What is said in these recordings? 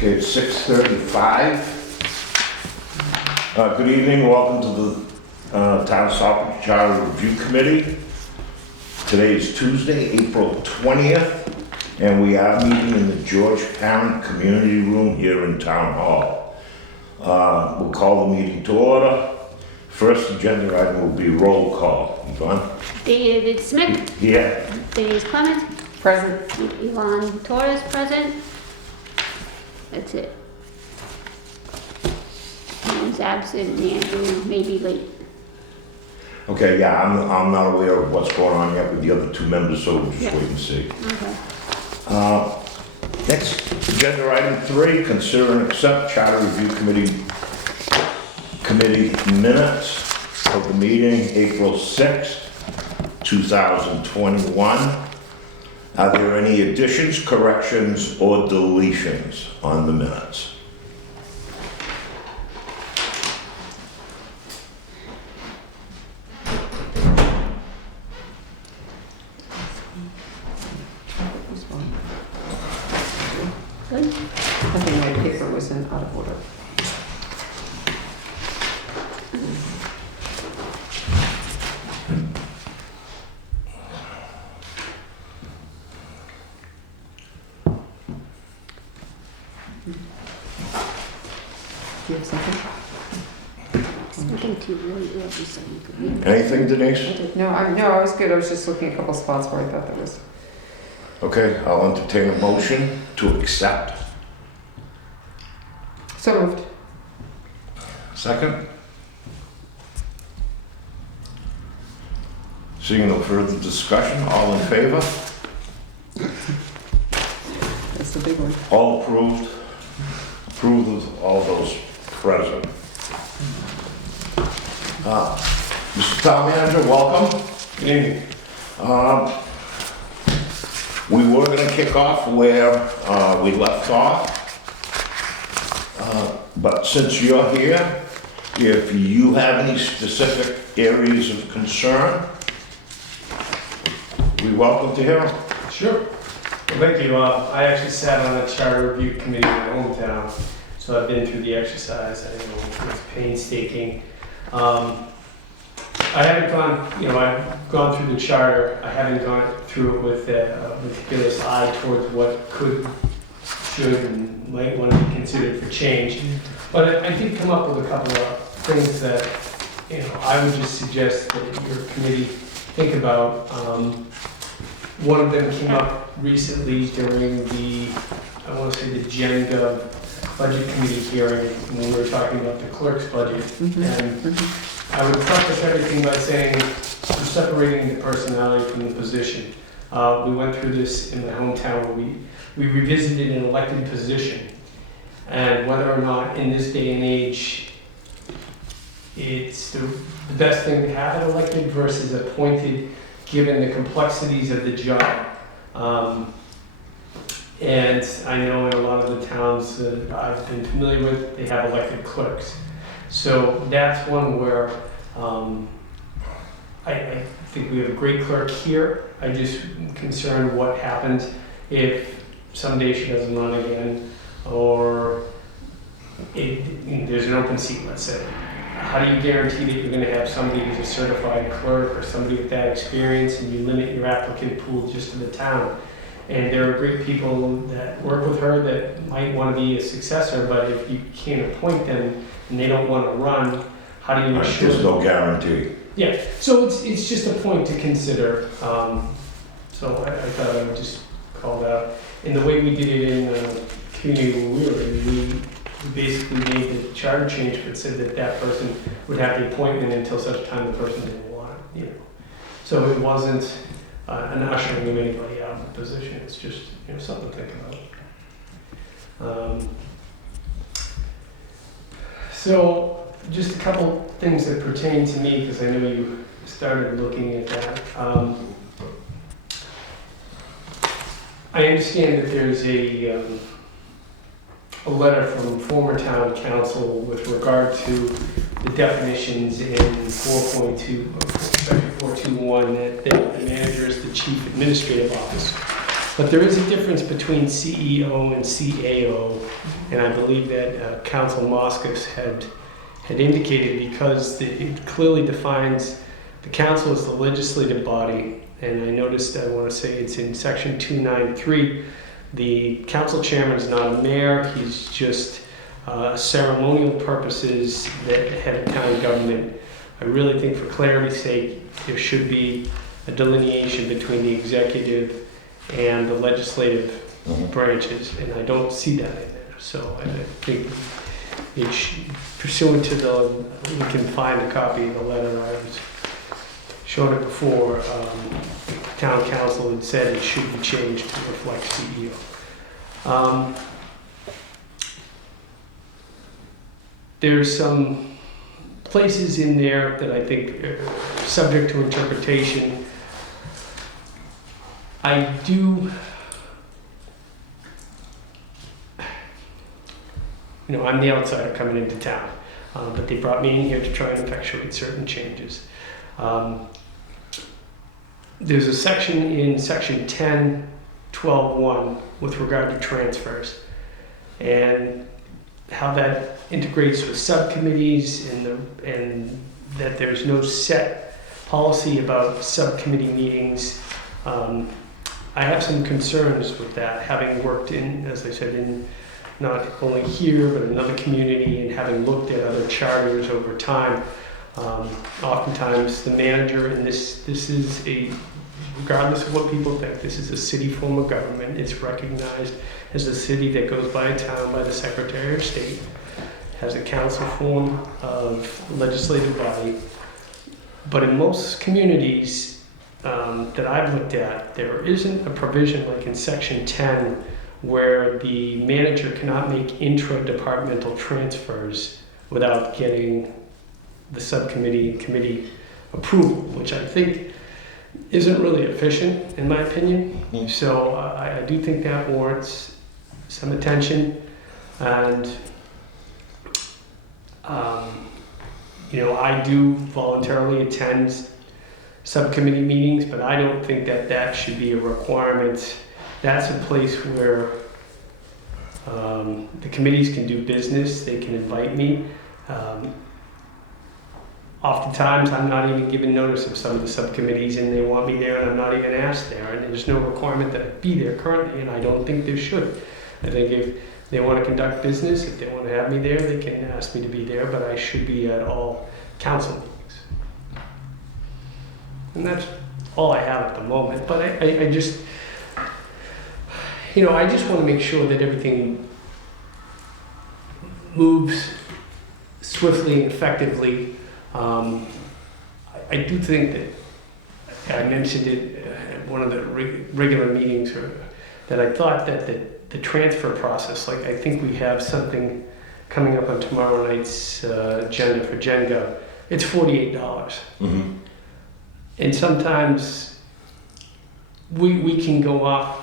Okay, it's 6:35. Good evening, welcome to the Town of Southbridge Charter Review Committee. Today is Tuesday, April 20th, and we are meeting in the George Parent Community Room here in Town Hall. We'll call the meeting to order. First agenda item will be roll call. Yvonne? David Smith. Here. Denise Clement. Present. Yvonne Torres present. That's it. Ian's absent and Andrew may be late. Okay, yeah, I'm not aware of what's going on yet with the other two members, so we'll just Yeah. wait and see. Okay. Next, agenda item 3, consider and accept Charter Review Committee minutes of the meeting April 6th, 2021. Are there any additions, corrections, or deletions on the minutes? Good. I think my paper was in out of order. Do you have something? Something to really early so you could read. Anything, Denise? No, I was good. I was just looking at a couple spots where I thought that was. Okay, I'll entertain a motion to accept. So moved. Second? Seeing no further discussion, all in favor? That's the big one. All approved? Approved of all those present. Mr. Town Manager, welcome. Good evening. We were gonna kick off where we left off. But since you're here, if you have any specific areas of concern, we welcome to hear them. Sure. Well, thank you. I actually sat on a charter review committee in my hometown, so I've been through the exercise. I know it's painstaking. I haven't gone, I've gone through the charter. I haven't gone through it with a meticulous eye towards what could, should, and might want to be considered for change. But I did come up with a couple of things that, I would just suggest that your committee think about. One of them came up recently during the, I want to say the Gen Gov budget committee hearing when we were talking about the clerk's budget. And I would preface everything by saying I'm separating the personality from the position. We went through this in my hometown where we revisited an elected position and whether or not in this day and age it's the best thing to have it elected versus appointed given the complexities of the job. And I know in a lot of the towns that I've been familiar with, they have elected clerks. So that's one where I think we have a great clerk here. I just am concerned what happens if someday she doesn't run again or there's an open seat, let's say. How do you guarantee that you're going to have somebody who's a certified clerk or somebody with that experience and you limit your applicant pool just to the town? And there are great people that work with her that might want to be a successor, but if you can't appoint them and they don't want to run, how do you ensure? There's no guarantee. Yeah, so it's just a point to consider. So I thought I would just call that out. And the way we did it in the community where we were in, we basically made the charter change but said that that person would have the appointment until such time the person didn't want it, So it wasn't an ushering of anybody out of the position. It's just something to think about. So just a couple things that pertain to me because I know you started looking at that. I understand that there's a letter from former town council with regard to the definitions in 4.2, section 421, that the manager is the chief administrative officer. But there is a difference between CEO and CAO, and I believe that Council Moscas had indicated, because it clearly defines the council as the legislative body, and I noticed, I want to say it's in section 293, the council chairman is not a mayor, he's just ceremonial purposes the head of town government. I really think for clarity's sake, there should be a delineation between the executive and the legislative branches, and I don't see that in there. So I think pursuant to we can find a copy of the letter. I was showing it before. Town council had said it should be changed to reflect CEO. There's some places in there that I think are subject to interpretation. I do, I'm the outsider coming into town, but they brought me in here to try and effectuate certain changes. There's a section in section 10.12.1 with regard to transfers and how that integrates with subcommittees and that there's no set policy about subcommittee meetings. I have some concerns with that, having worked in, as I said, in not only here but another community, and having looked at other charters over time. Oftentimes the manager, and this is regardless of what people think, this is a city form of government. It's recognized as a city that goes by a town by the Secretary of State, has a council form of legislative body. But in most communities that I've looked at, there isn't a provision like in section 10 where the manager cannot make intra-departmental transfers without getting the subcommittee and committee approval, which I think isn't really efficient in my opinion. So I do think that warrants some attention, and I do voluntarily attend subcommittee meetings, but I don't think that should be a requirement. That's a place where the committees can do business, they can invite me. Oftentimes, I'm not even given notice of some of the subcommittees, and they want me there, and I'm not even asked there. And there's no requirement that I be there currently, and I don't think there should. I think if they want to conduct business, if they want to have me there, they can ask me to be there, but I should be at all council meetings. And that's all I have at the moment. But I just, I just want to make sure that everything moves swiftly and effectively. I do think that I mentioned it at one of the regular meetings, that I thought that the transfer process, like I think we have something coming up on tomorrow night's agenda for GenGov, it's $48. Mm-hmm. And sometimes we can go off,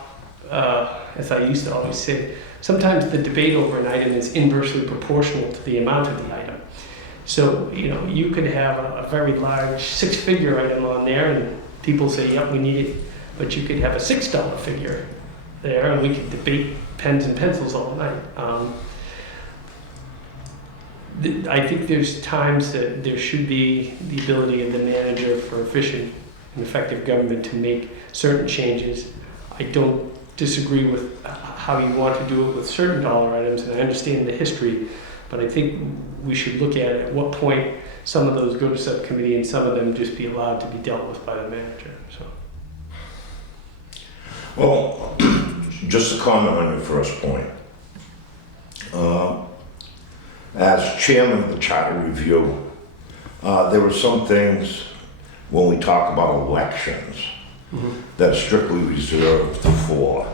as I used to always say, sometimes the debate over an item is inversely proportional to the amount of the item. So, you could have a very large 6-figure item on there and people say, yep, we need it. But you could have a $6 figure there and we could debate pens and pencils all night. I think there's times that there should be the ability of the manager for efficient and effective government to make certain changes. I don't disagree with how you want to do it with certain dollar items, and I understand the history, but I think we should look at what point some of those go to subcommittee and some of them just be allowed to be dealt with by the manager. So. Well, just a comment on your first point. As chairman of the Charter Review, there were some things when we talk about elections that are strictly reserved for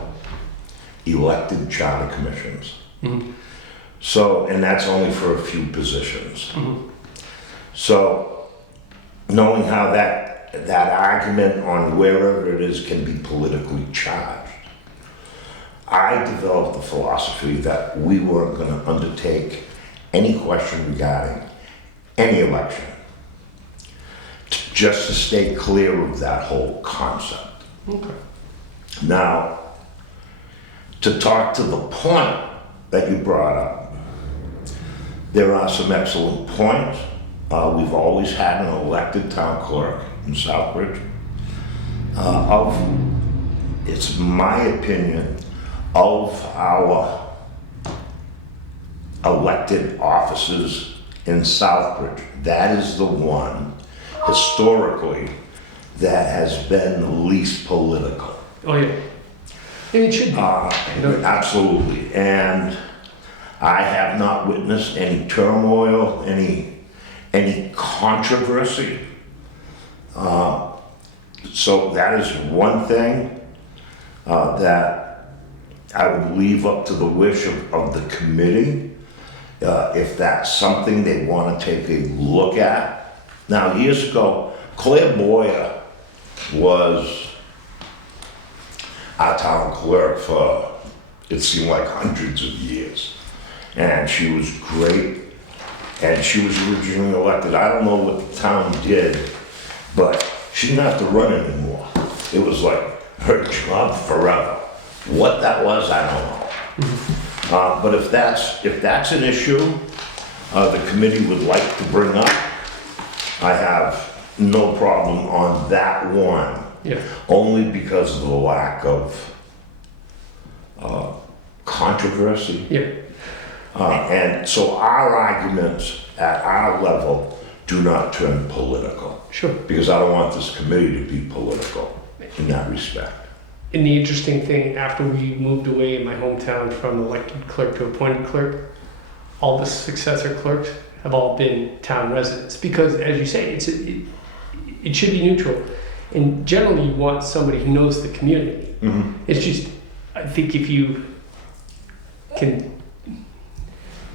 elected charter commissions. So, and that's only for a few positions. So, knowing how that argument on wherever it is can be politically charged, I developed the philosophy that we weren't going to undertake any question regarding any election, just to stay clear of that whole concept. Okay. Now, to talk to the point that you brought up, there are some excellent points. We've always had an elected town clerk in Southbridge. It's my opinion, of our elected offices in Southbridge, that is the one historically that has been the least political. Oh, yeah. And it should be. Absolutely. And I have not witnessed any turmoil, any controversy. So that is one thing that I would leave up to the wish of the committee. If that's something they want to take a look at. Now, years ago, Claire Boyer was our town clerk for, it seemed like hundreds of years. And she was great, and she was originally elected. I don't know what the town did, but she didn't have to run anymore. It was like her job forever. What that was, I don't know. But if that's an issue the committee would like to bring up, I have no problem on that one. Yeah. Only because of the lack of controversy. Yeah. And so our arguments at our level do not turn political. Sure. Because I don't want this committee to be political in that respect. And the interesting thing, after we moved away in my hometown from elected clerk to appointed clerk, all the successor clerks have all been town residents. Because, as you say, it should be neutral. And generally, you want somebody who knows the community. Mm-hmm. It's just, I think if you can,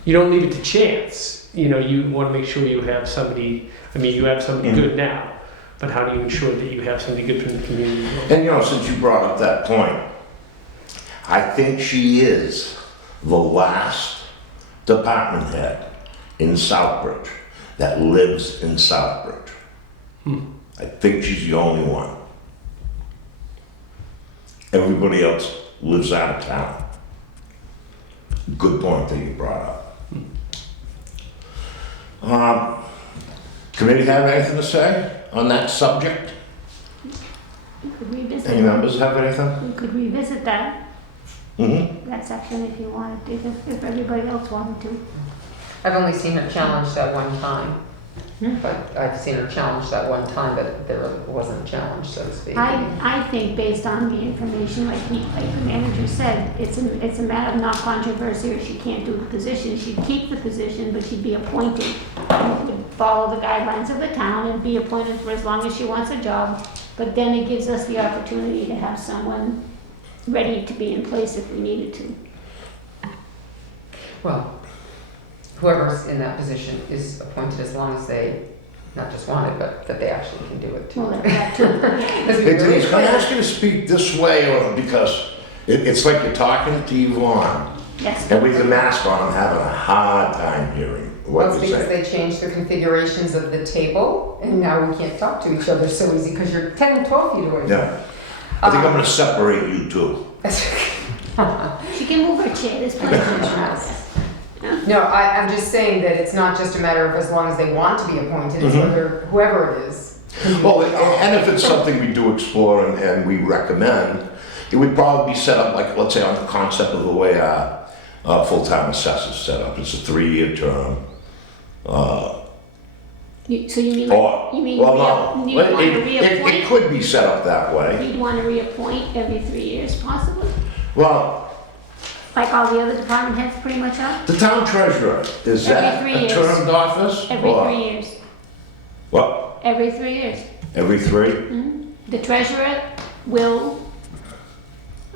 you don't leave it to chance. You know, you want to make sure you have somebody, you have somebody good now. But how do you ensure that you have somebody good from the community? And since you brought up that point, I think she is the last department head in Southbridge that lives in Southbridge. I think she's the only one. Everybody else lives out of town. Good point that you brought up. Committee have anything to say on that subject? We could revisit. Any members have anything? We could revisit that, Mm-hmm. that section if you wanted to, if everybody else wanted to. I've only seen her challenged that one time. Hmm? But I've seen her challenged that one time, but there wasn't a challenge, so to speak. I think based on the information, like the manager said, it's a matter of not controversy, or she can't do the position. She'd keep the position, but she'd be appointed. Would follow the guidelines of the town and be appointed for as long as she wants a job. But then it gives us the opportunity to have someone ready to be in place if we needed to. Well, whoever's in that position is appointed as long as they, not just want it, but that they actually can do it too. Well, that too. Let's be Hey, really Denise, can I clear. ask you to speak this way, or because it's like you're talking to Yvonne, Yes. and with the mask on, I'm having a hard time hearing Well, what it's you because say. they changed the configurations of the table, and now we can't talk to each other so easy because you're 10 and 12 feet away. Yeah. I think I'm gonna separate you two. She can move her chair, there's plenty of room. No, I'm just saying that it's not just a matter of as long as they want to be appointed, it's Mhm. whether, whoever it is. Well, and if it's something we do explore and we recommend, it would probably be set up like, let's say, on the concept of the way our full-time assessor's set up. It's a 3-year term. So you mean, Or, you mean well, no, you'd want to it reappoint? could be set up that way. You'd want to reappoint every 3 years possibly? Well, Like all the other department heads pretty much are? the town treasurer, is Every that 3 a years. termed office? Every or- 3 years. What, Every 3 years. every 3? The treasurer will,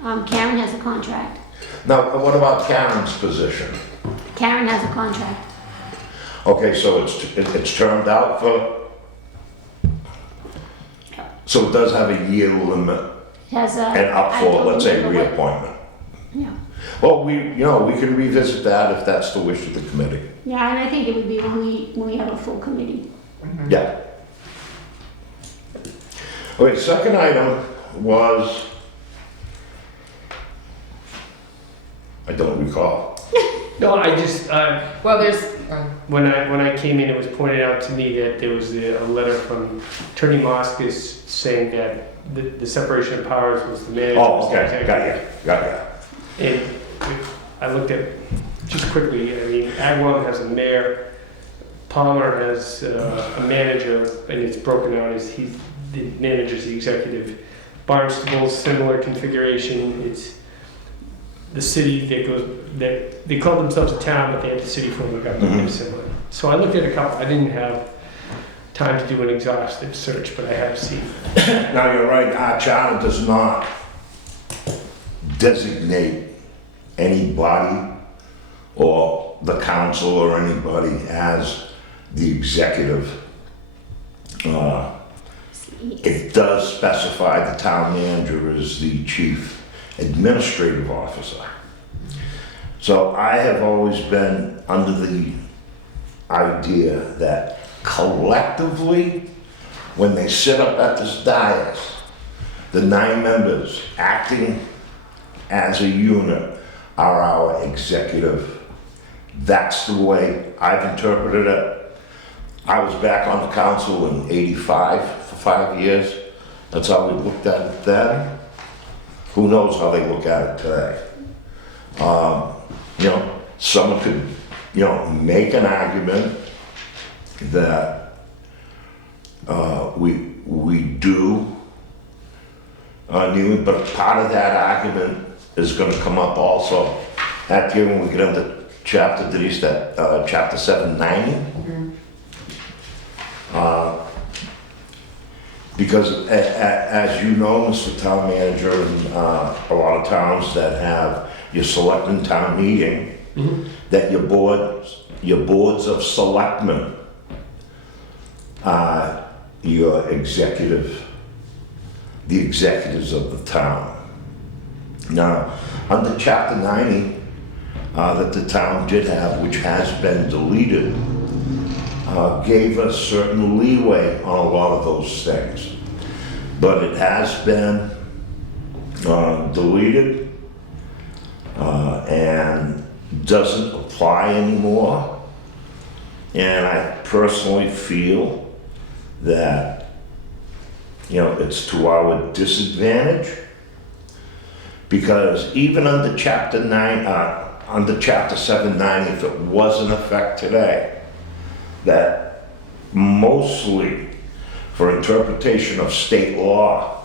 Karen has a contract. Now, what about Karen's position? Karen has a contract. Okay, so it's termed out for, so it does have a year limit It has a. and up I for, don't let's say, remember what- reappointment. Yeah. Well, we can revisit that if that's the wish of the committee. Yeah, and I think it would be when we have a full committee. Yeah. Okay, second item was I don't recall. No, I just, Well, there's, when I came in, it was pointed out to me that there was a letter from Attorney Moskis saying that the separation of powers was the manager. Oh, okay, got ya. And I looked at, just quickly, I mean, Agawam has a mayor, Palmer has a manager, and it's broken out as the manager's the executive. Barnstable's similar configuration, it's the city that they call themselves a town, but they have the city form of government, they're similar. So I looked at a couple, I didn't have time to do an exhaustive search, but I have seen. Now, you're right, our charter does not designate anybody or the council or anybody as the executive. It does specify the town manager as the chief administrative officer. So I have always been under the idea that collectively, when they sit up at this dais, the 9 members acting as a unit are our executive. That's the way I've interpreted it. I was back on the council in '85 for 5 years. That's how we looked at it then. Who knows how they look at it today? Someone could, make an argument that we do need, but part of that argument is going to come up also at the when we get into chapter 790. Because as you know, Mr. Town Manager, in a lot of towns that have your selectmen town meeting, that your boards of selectmen are your executive, the executives of the town. Now, under chapter 90, that the town did have, which has been deleted, gave us certain leeway on a lot of those things. But it has been deleted and doesn't apply anymore. And I personally feel that, it's to our disadvantage, because even under chapter 790, if it was in effect today, that mostly for interpretation of state law,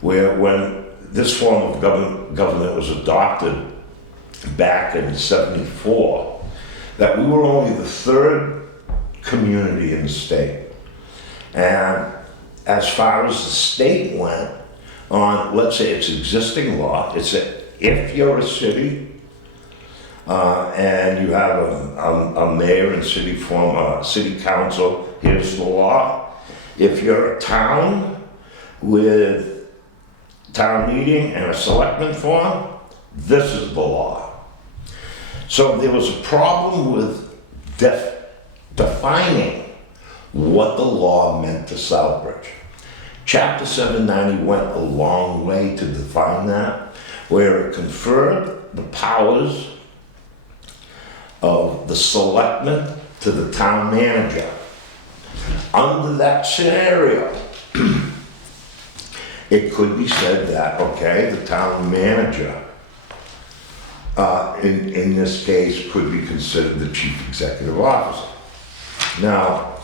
where when this form of government was adopted back in '74, that we were only the 3rd community in the state. And as far as the state went on, let's say it's existing law, it's that if you're a city, and you have a mayor and city council, here's the law. If you're a town with town meeting and a selectman form, this is the law. So there was a problem with defining what the law meant to Southbridge. Chapter 790 went a long way to define that, where it conferred the powers of the selectman to the town manager. Under that scenario, it could be said that, okay, the town manager, in this case, could be considered the chief executive officer. Now,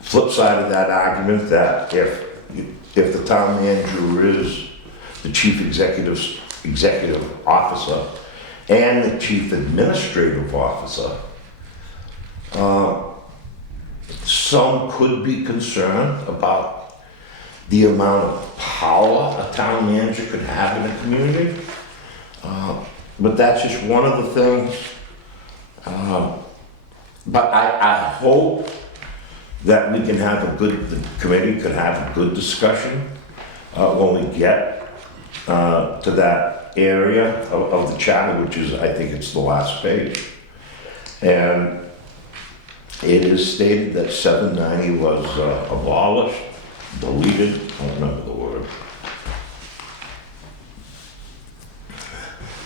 flip side of that argument, that if the town manager is the chief executive officer and the chief administrative officer, some could be concerned about the amount of power a town manager could have in a community. But that's just one of the things. But I hope that we can have the committee could have a good discussion when we get to that area of the charter, which is, I think it's the last page. And it is stated that 790 was abolished, deleted, I don't remember the word.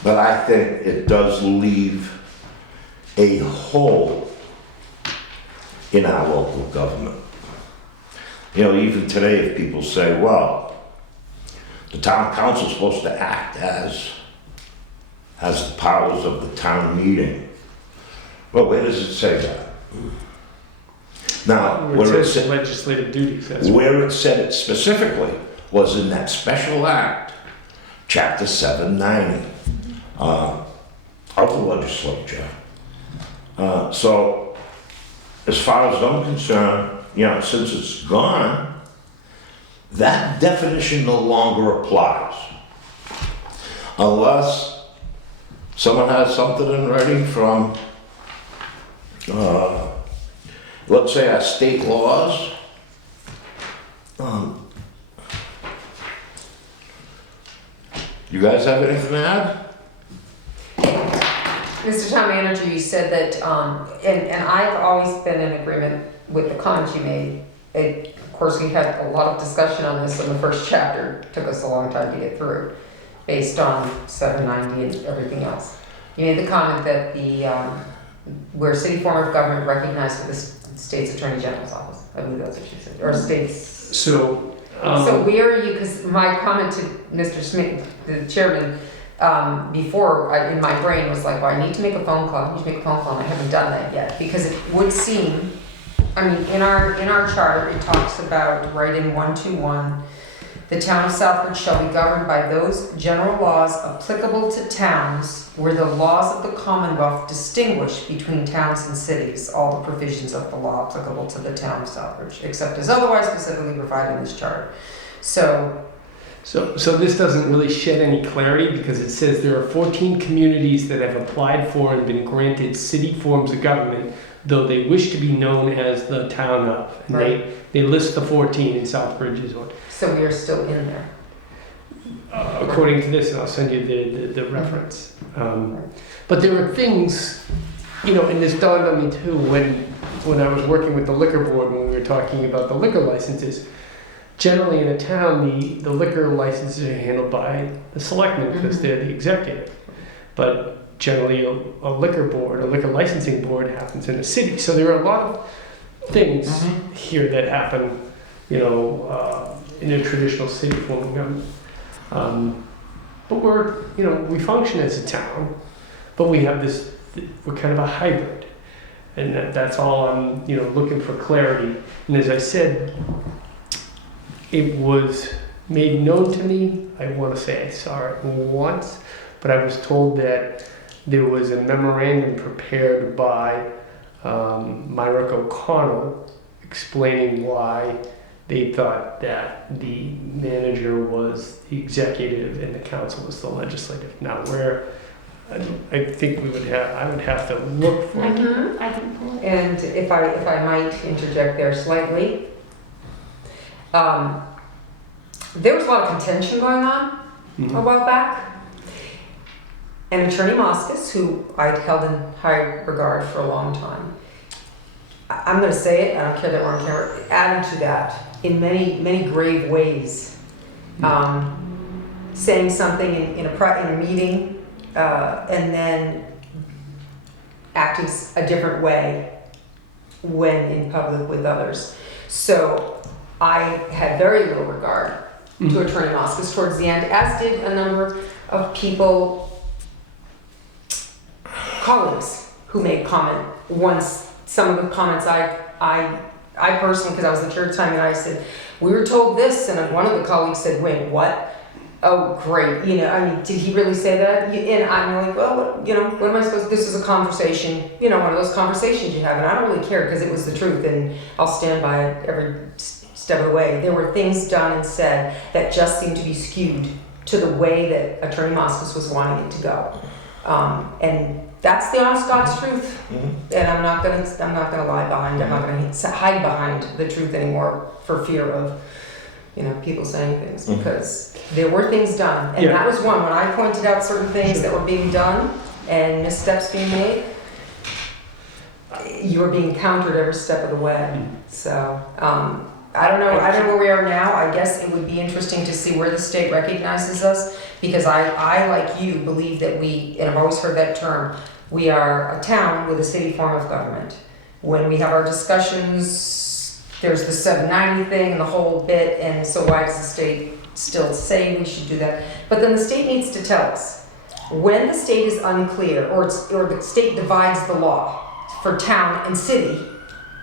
but I think it does leave a hole in our local government. You know, even today, if people say, well, the town council's supposed to act as the powers of the town meeting. Well, where does it say that? Now, Where it says legislative duties, that's where it said it specifically was in that special act, chapter 790, of the legislature. So, as far as I'm concerned, you know, since it's gone, that definition no longer applies. Unless someone has something in writing from, let's say our state laws. You guys have anything to add? Mr. Town Manager, you said that, and I've always been in agreement with the comments you made. Of course, we had a lot of discussion on this in the first chapter. It took us a long time to get through, based on 790 and everything else. You made the comment that where city form of government recognized for the state's attorney general's office. I believe that's what you said, or state's. So Where are you? Because my comment to Mr. Smith, the chairman, before in my brain was like, well, I need to make a phone call. I need to make a phone call, and I haven't done that yet because it would seem. I mean, in our charter, it talks about right in 121. The town of Southbridge shall be governed by those general laws applicable to towns where the laws of the Commonwealth distinguish between towns and cities, all the provisions of the law applicable to the town of Southbridge, except as otherwise specifically provided in this charter. So this doesn't really shed any clarity because it says there are 14 communities that have applied for and been granted city forms of government, though they wish to be known as the town of. And right. They list the 14 in Southbridge is what. So we are still in there. According to this, and I'll send you the reference. But there are things, you know, and this dawned on me too when I was working with the liquor board when we were talking about the liquor licenses. Generally in a town, the liquor licenses are handled by the selectmen because they're the executive. But generally a liquor board, a liquor licensing board happens in a city. So there are a lot of things here that happen, you know, in a traditional city form of government. But we function as a town, but we have we're kind of a hybrid. And that's all I'm, looking for clarity. And as I said, it was made known to me, I want to say I saw it once, but I was told that there was a memorandum prepared by Myrick O'Connell explaining why they thought that the manager was the executive and the council was the legislative. Now, I think I would have to look for it. I can pull it. And if I might interject there slightly, there was a lot of contention going on a while back. And Attorney Moskos, who I'd held in high regard for a long time, I'm going to say it, I don't care that we're on camera, added to that in many, many grave ways. Saying something in a meeting and then acting a different way when in public with others. So I had very little regard to Attorney Moskos towards the end, as did a number of people, colleagues, who made comment once. Some of the comments I personally, because I was the chair at the time, and I said, we were told this, and one of the colleagues said, wait, what? Oh, great. Did he really say that? And I'm like, well, what am I supposed to, this is a conversation, one of those conversations you have, and I don't really care because it was the truth, and I'll stand by it every step of the way. There were things done and said that just seemed to be skewed to the way that Attorney Moskos was wanting it to go. And that's the honest God's truth. And I'm not gonna lie behind, I'm not gonna hide behind the truth anymore for fear of, people saying things, because there were things done. And that was one, when I pointed out certain things that were being done and missteps being made, you were being countered every step of the way. So, I don't know where we are now. I guess it would be interesting to see where the state recognizes us, because I like you, believe that we, and I've always heard that term, we are a town with a city form of government. When we have our discussions, there's the 790 thing and the whole bit, and so why does the state still say we should do that? But then the state needs to tell us. When the state is unclear, or the state divides the law for town and city,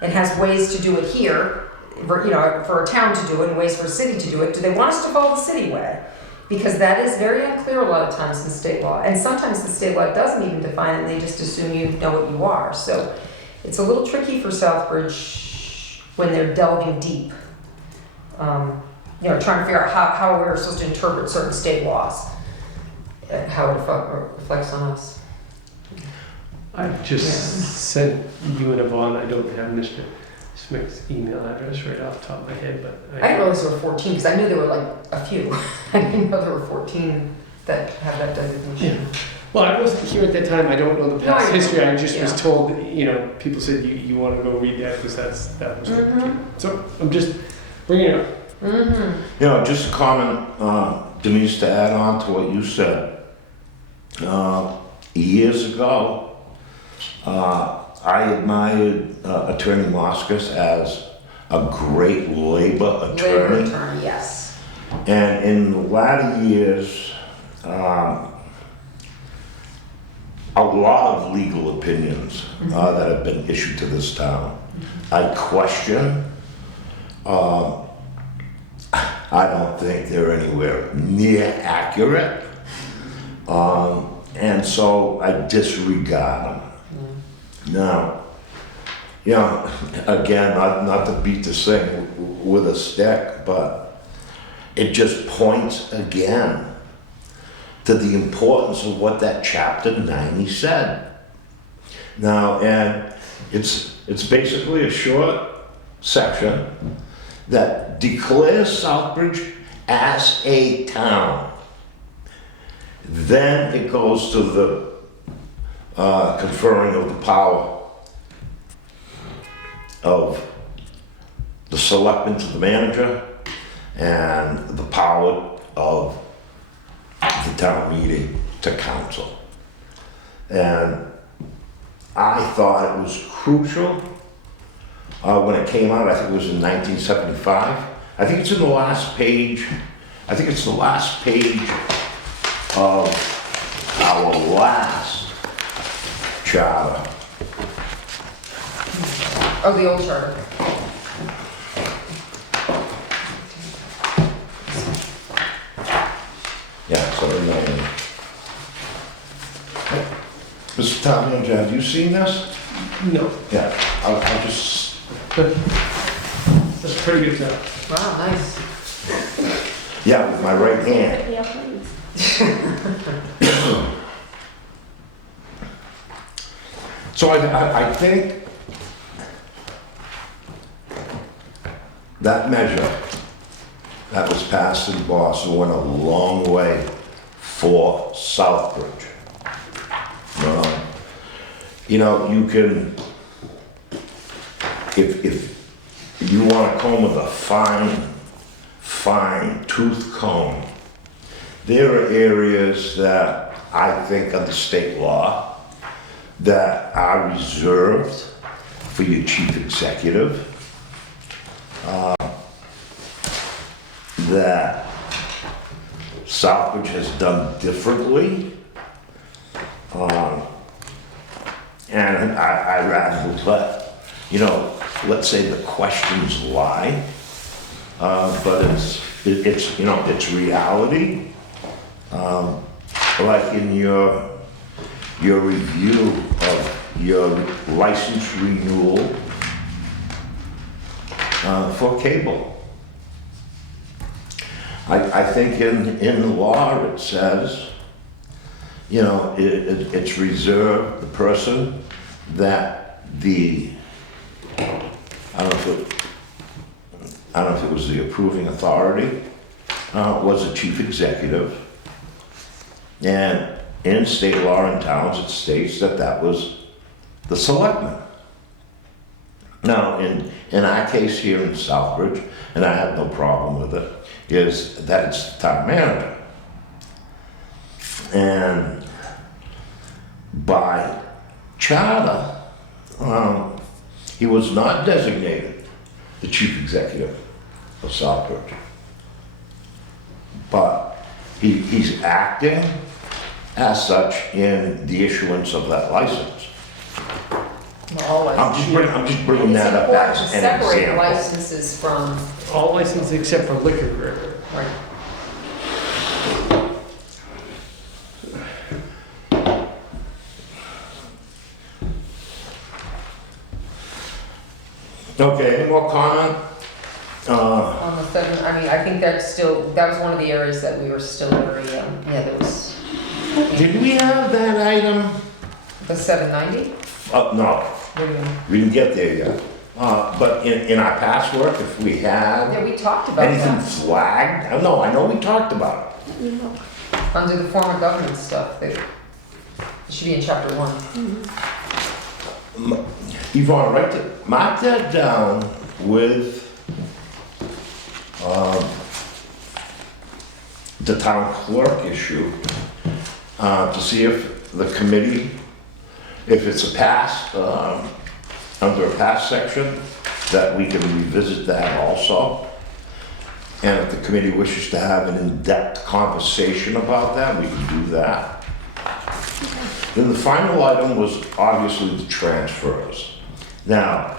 and has ways to do it here, for a town to do it and ways for a city to do it, do they want us to follow the city way? Because that is very unclear a lot of times in state law. And sometimes the state law doesn't even define it, and they just assume you know what you are. So it's a little tricky for Southbridge when they're delving deep. Trying to figure out how we're supposed to interpret certain state laws, and how it reflects on us. I just sent you and Yvonne, I don't have Mr. Smith's email address right off the top of my head, but I didn't realize there were 14, because I knew there were like a few. I didn't know there were 14 that have that designation. Yeah. Well, I wasn't here at that time. I don't know the past history. I just was told, people said you want to go read that because that was So I'm just bringing it up. Just a comment, Denise, to add on to what you said. Years ago, I admired Attorney Moscas as a great labor attorney. Labor attorney, yes. And in the latter years, a lot of legal opinions that have been issued to this town, I question. I don't think they're anywhere near accurate. And so I disregard them. Now, again, not to beat this thing with a stick, but it just points again to the importance of what that chapter 90 said. Now, and it's basically a short section that declares Southbridge as a town. Then it goes to the conferring of the power of the selectmen to the manager and the power of the town meeting to council. And I thought it was crucial when it came out. I think it was in 1975. I think it's in the last page. I think it's the last page of our last charter. Oh, the old charter. Yeah, so Mr. Town Manager, have you seen this? No, Yeah, I'll just, that's a pretty good job. Wow, nice. yeah, with my right hand. Yeah, please. So I think that measure that was passed in Boston went a long way for Southbridge. You can, if you want to comb with a fine tooth comb, there are areas that I think under state law that are reserved for your chief executive, that Southbridge has done differently. And I rather let's say the questions lie, but it's reality. Like in your review of your license renewal for cable. I think in the law it says, it's reserved the person that I don't know if it was the approving authority, was a chief executive. And in state law in towns, it states that was the selectman. Now, in our case here in Southbridge, and I have no problem with it, is that it's the town manager. And by charter, he was not designated the chief executive of Southbridge. But he's acting as such in the issuance of that license. Always. I'm just bringing that up as It's an important to separate example. licenses from, All licenses except for liquor. right. Okay, any more comment? On the seven, I mean, I think that's still, that was one of the areas that we were still very, yeah, there was Did we have that item? the 790. No, What do you mean? we didn't get there yet. But in our past work, if we had Yeah, we talked about anything that flagged, I know we talked about it. You know, under the form of government stuff. That it should be in chapter 1. Yvonne, mark that down with the town clerk issue to see if the committee, if it's a pass, under a pass section, that we can revisit that also. And if the committee wishes to have an in-depth conversation about that, we can do that. Then the final item was obviously the transfers. Now,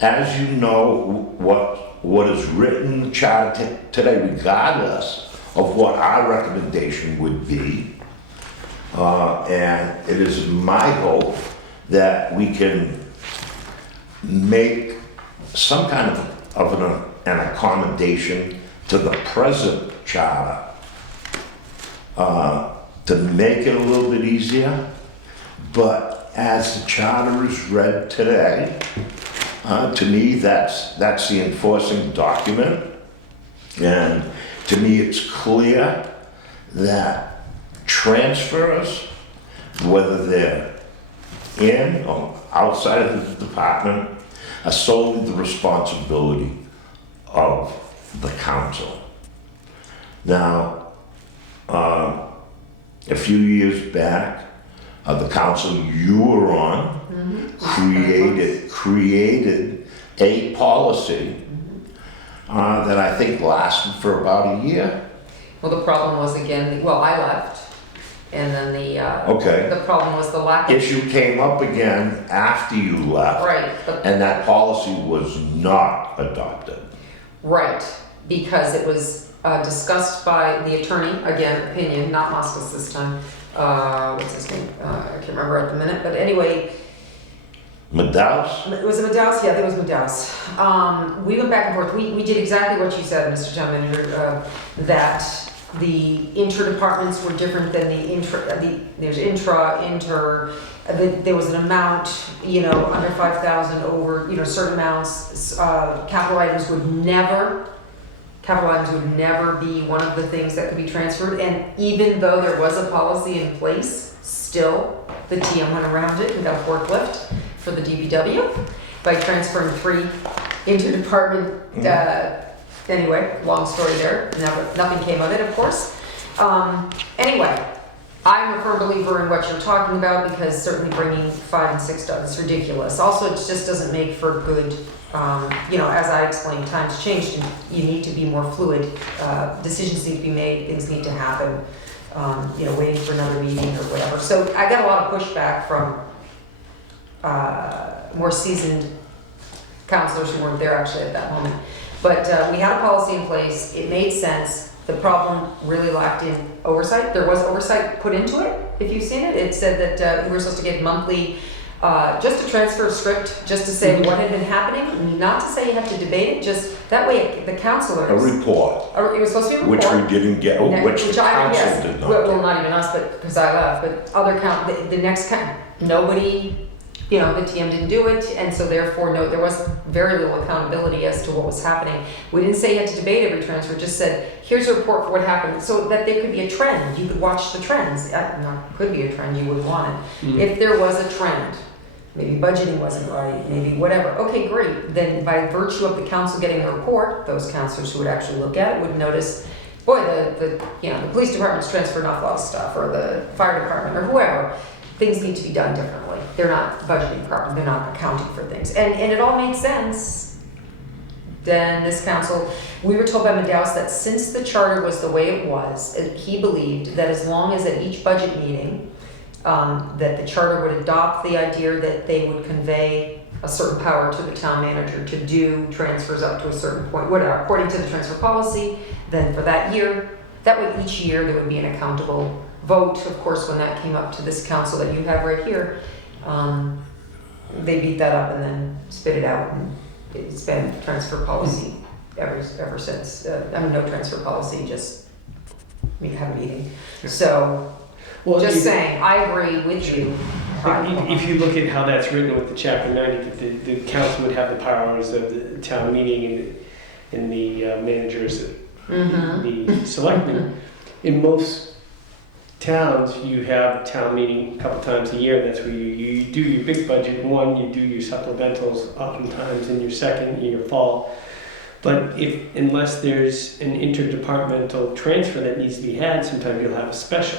as you know, what is written in the charter today, regardless of what our recommendation would be, and it is my hope that we can make some kind of an accommodation to the present charter to make it a little bit easier. But as the charter is read today, to me, that's the enforcing document. And to me, it's clear that transfers, whether they're in or outside of the department, are solely the responsibility of the council. Now, a few years back, the council you were on created a policy that I think lasted for about a year. Well, the problem was again, well, I left, and then Okay. the problem was the lack of, Issue came up again after you left, right, but, and that policy was not adopted. right, because it was discussed by the attorney, again, opinion, not Moskos this time. What's his name? I can't remember at the minute, but anyway, Madaus? was it Madaus? Yeah, I think it was Madaus. We went back and forth. We did exactly what you said, Mr. Town Manager, that the inter-departments were different than there's inter, there was an amount, under 5,000 over, certain amounts. Capital items would never be one of the things that could be transferred. And even though there was a policy in place, still the TM went around it and got a forklift for the DPW by transferring 3 interdepartment. Anyway, long story there. Nothing came of it, of course. Anyway, I'm a firm believer in what you're talking about, because certainly bringing 5 and 6 is ridiculous. Also, it just doesn't make for good. As I explained, times changed and you need to be more fluid. Decisions need to be made, things need to happen, waiting for another meeting or whatever. So I got a lot of pushback from more seasoned counselors who weren't there actually at that moment. But we had a policy in place, it made sense. The problem really lacked in oversight. There was oversight put into it, if you've seen it. It said that we were supposed to get monthly, just a transfer script, just to say what had been happening, not to say you have to debate it, just that way the counselors. A report, It was supposed to be a report. which we didn't get, which the council yes. did not Well, get. not even us, but because I left, but other the next nobody, the TM didn't do it, and so therefore there was very little accountability as to what was happening. We didn't say you had to debate every transfer, just said, here's a report for what happened, so that there could be a trend. You could watch the trends. Could be a trend, you would want it. If there was a trend, maybe budgeting wasn't right, maybe whatever. Okay, great. Then by virtue of the council getting a report, those councilors who would actually look at it would notice, boy, the police department's transferred off a lot of stuff, or the fire department, or whoever. Things need to be done differently. They're not budgeting properly, they're not accounting for things. And it all made sense. Then this council, we were told by Madaus that since the charter was the way it was, he believed that as long as at each budget meeting, that the charter would adopt the idea that they would convey a certain power to the town manager to do transfers up to a certain point, whatever, according to the transfer policy, then for that year, that way each year there would be an accountable vote. Of course, when that came up to this council that you have right here, they beat that up and then spit it out, and it's been transfer policy ever since. No transfer policy, just we have a meeting. So, Well, just saying, I agree with you. If you look at how that's written with the chapter 90, that the council would have the powers of the town meeting and the managers, the selectmen. In most towns, you have a town meeting a couple times a year. That's where you do your big budget. One, you do your supplementals oftentimes in your second, in your fall. But unless there's an interdepartmental transfer that needs to be had, sometimes you'll have a special.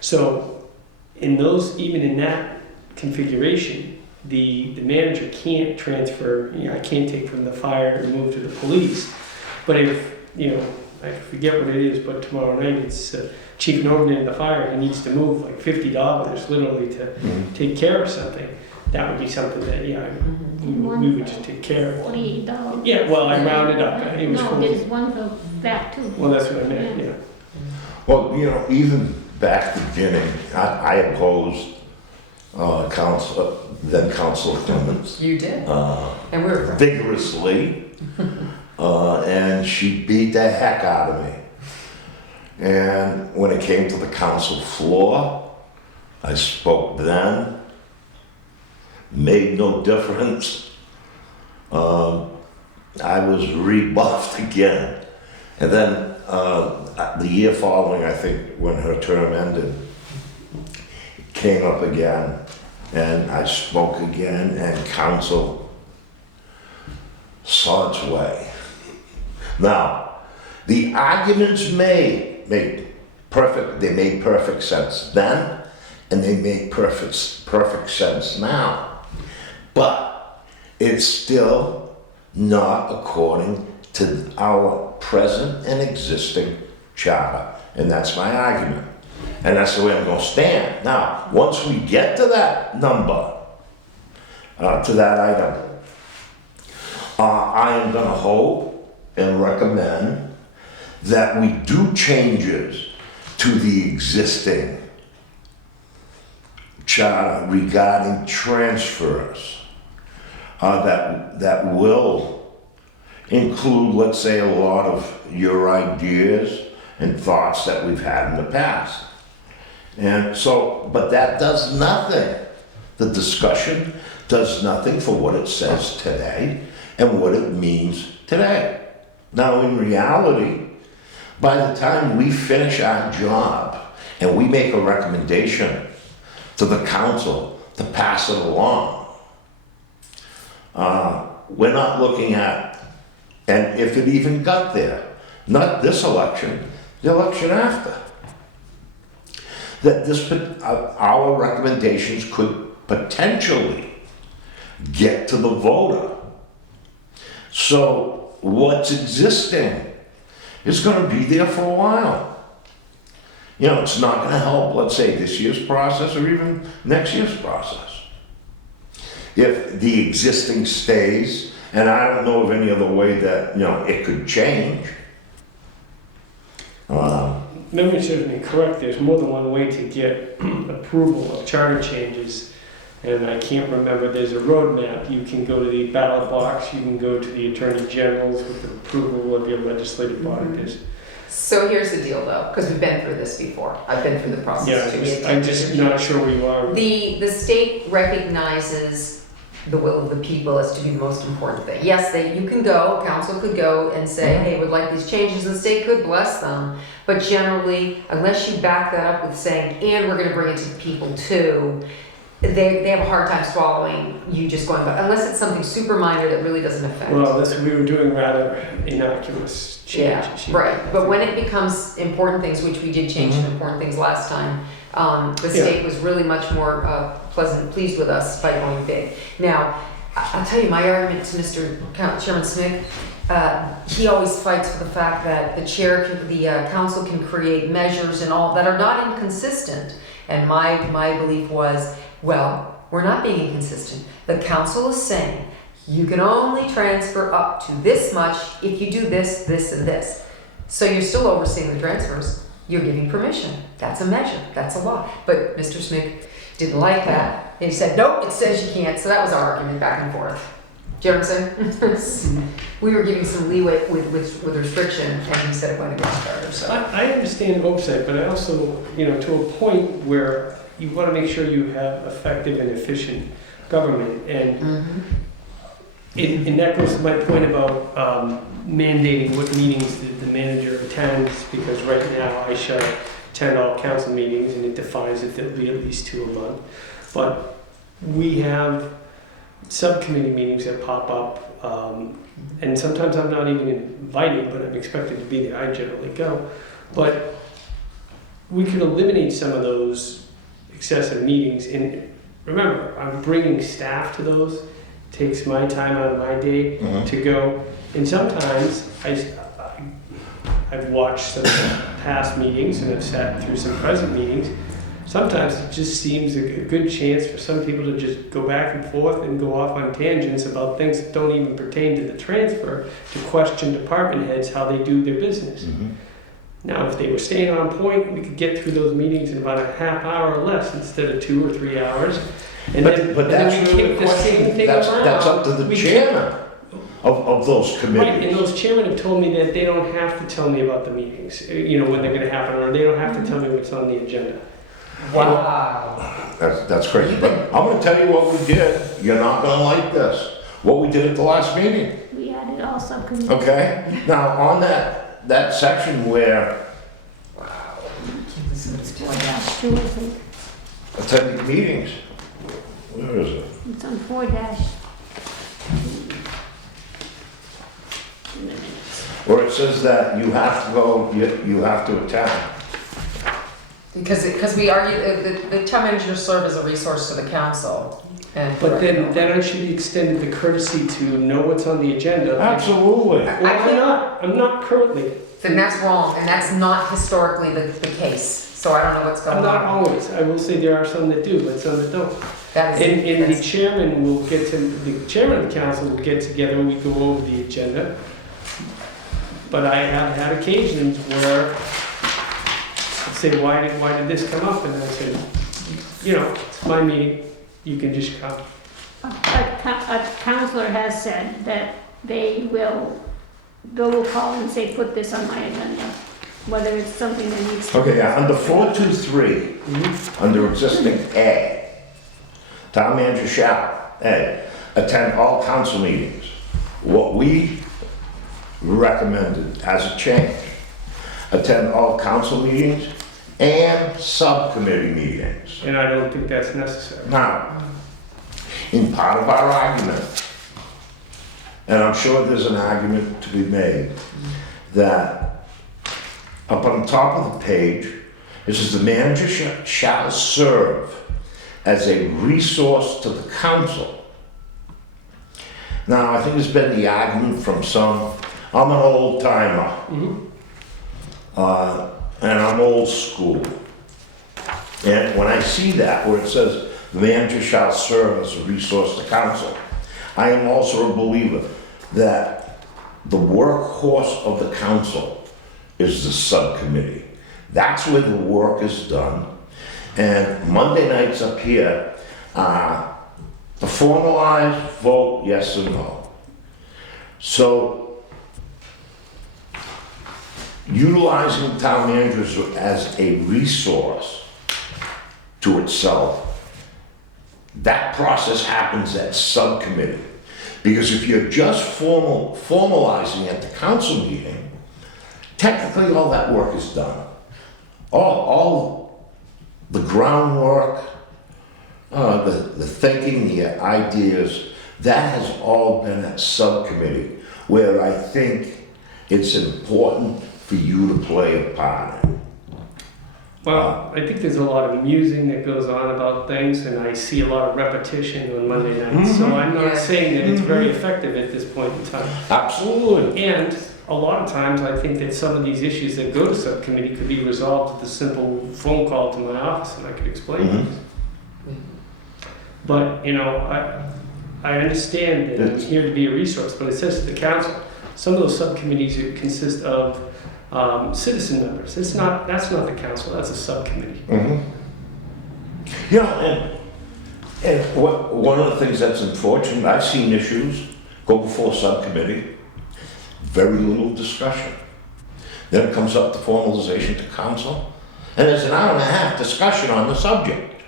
So even in that configuration, the manager can't transfer, I can't take from the fire and move to the police. But if, I forget what it is, but tomorrow night it's Chief Norman in the fire, he needs to move like $50 literally to take care of something. That would be something that, we would just take care of. $48. Yeah, well, I rounded up. It was No, cool. there's one for that too. Well, that's what I meant, yeah. Well, even back at the beginning, I opposed then Council Clements You did, and we were friends. vigorously, and she beat the heck out of me. And when it came to the council floor, I spoke then, made no difference. I was rebuffed again. And then the year following, I think, when her term ended, it came up again, and I spoke again, and council saw its way. Now, the arguments made perfect sense then, and they make perfect sense now. But it's still not according to our present and existing charter. And that's my argument. And that's the way I'm gonna stand. Now, once we get to that number, to that item, I am gonna hope and recommend that we do changes to the existing charter regarding transfers that will include, let's say, a lot of your ideas and thoughts that we've had in the past. And so, but that does nothing. The discussion does nothing for what it says today and what it means today. Now, in reality, by the time we finish our job and we make a recommendation to the council to pass it along, we're not looking at, and if it even got there, not this election, the election after, that our recommendations could potentially get to the voter. So what's existing is going to be there for a while. It's not going to help, let's say, this year's process or even next year's process. If the existing stays, and I don't know of any other way that, it could change. Memory serves me correct, there's more than one way to get approval of charter changes. And I can't remember, there's a roadmap. You can go to the ballot box, you can go to the Attorney General's with the approval of your legislative body. So here's the deal though, because we've been through this before. I've been through the process. I'm just not sure where you are. The state recognizes the will of the people as to be the most important thing. Yes, you can go, council could go and say, hey, we'd like these changes, the state could bless them. But generally, unless you back that up with saying, and we're gonna bring it to the people too, they have a hard time swallowing you just going, but unless it's something super minor that really doesn't affect. Well, that's, we were doing rather innocuous changes. Yeah, right, but when it becomes important things, which we did change some important things last time, the state was really much more pleased with us by going big. Now, I'll tell you, my argument to Chairman Smith, he always fights for the fact that the council can create measures and all that are not inconsistent. And my belief was, well, we're not being inconsistent. The council is saying you can only transfer up to this much if you do this, this, and this. So you're still overseeing the transfers. You're giving permission. That's a measure. That's a law. But Mr. Smith didn't like that. And he said, nope, it says you can't. So that was our argument back and forth. Do you know what I'm saying? We were giving some leeway with restriction, and he said it went against ours. So. I understand oversight, but I also, to a point where you want to make sure you have effective and efficient government. And and that goes to my point about mandating what meetings the manager attends, because right now I shall attend all council meetings, and it defines that there'll be at least 2 a month. But we have subcommittee meetings that pop up, and sometimes I'm not even invited, but I'm expected to be there. I generally go. But we could eliminate some of those excessive meetings. And remember, I'm bringing staff to those. It takes my time out of my day to go. And sometimes I've watched some past meetings and I've sat through some present meetings. Sometimes it just seems a good chance for some people to just go back and forth and go off on tangents about things that don't even pertain to the transfer, to question department heads how they do their business. Now, if they were staying on point, we could get through those meetings in about a half hour or less instead of 2 or 3 hours. And But that's then we really kick the the same question, thing that's around. up to the chairman of those Right, and committees. those chairmen have told me that they don't have to tell me about the meetings, when they're gonna happen, or they don't have to tell me what's on the agenda. Wow. That's crazy, but I'm gonna tell you what we did, you're not gonna like this, what we did at the last meeting, We added all subcommittees. okay? Now, on that section where It's 4-2, I think. attending meetings, where is it? It's on 4-. Where it says that you have to go, you have to attend. Because we argue, the town manager serve as a resource to the council. But then I should be extended the courtesy to know what's on the agenda. Absolutely. Well, I'm not currently. Then that's wrong, and that's not historically the case. So I don't know what's going I'm on. not always. I will say there are some that do, but some that don't. That is, And the that's- chairman the chairman of the council will get together and we go over the agenda. But I have had occasions where I say, why did this come up? And I say, it's my meeting, you can just come. A counselor has said that Bill will call and say, put this on my agenda, whether it's something that needs to. Okay, yeah, under 423, under existing A, town manager shall, A, attend all council meetings. What we recommended as a change, attend all council meetings and subcommittee meetings. And I don't think that's necessary. Now, in part of our argument, and I'm sure there's an argument to be made, that up on the top of the page, it says the manager shall serve as a resource to the council. Now, I think there's been the argument from some, I'm an old timer, and I'm old school. And when I see that, where it says, the manager shall serve as a resource to council, I am also a believer that the workhorse of the council is the subcommittee. That's where the work is done. And Monday nights up here, the formalized vote, yes or no. So, utilizing town managers as a resource to itself, that process happens at subcommittee. Because if you're just formalizing at the council meeting, technically all that work is done. All the groundwork, the thinking, the ideas, that has all been at subcommittee, where I think it's important for you to play a part in. Well, I think there's a lot of musing that goes on about things, and I see a lot of repetition on Monday nights. So I'm not Yeah. saying that it's very effective at this point in time. Absolutely. And a lot of times, I think that some of these issues that go to subcommittee could be resolved with a simple phone call to my office, and I could explain Mhm. things. But, you know, I understand that I'm It's- here to be a resource, but it says to the council, some of those subcommittees consist of citizen members. That's not the council, that's a subcommittee. Mhm. You know, one of the things that's unfortunate, I've seen issues go before subcommittee, very little discussion. Then it comes up to formalization to council, and there's an hour and a half discussion on the subject,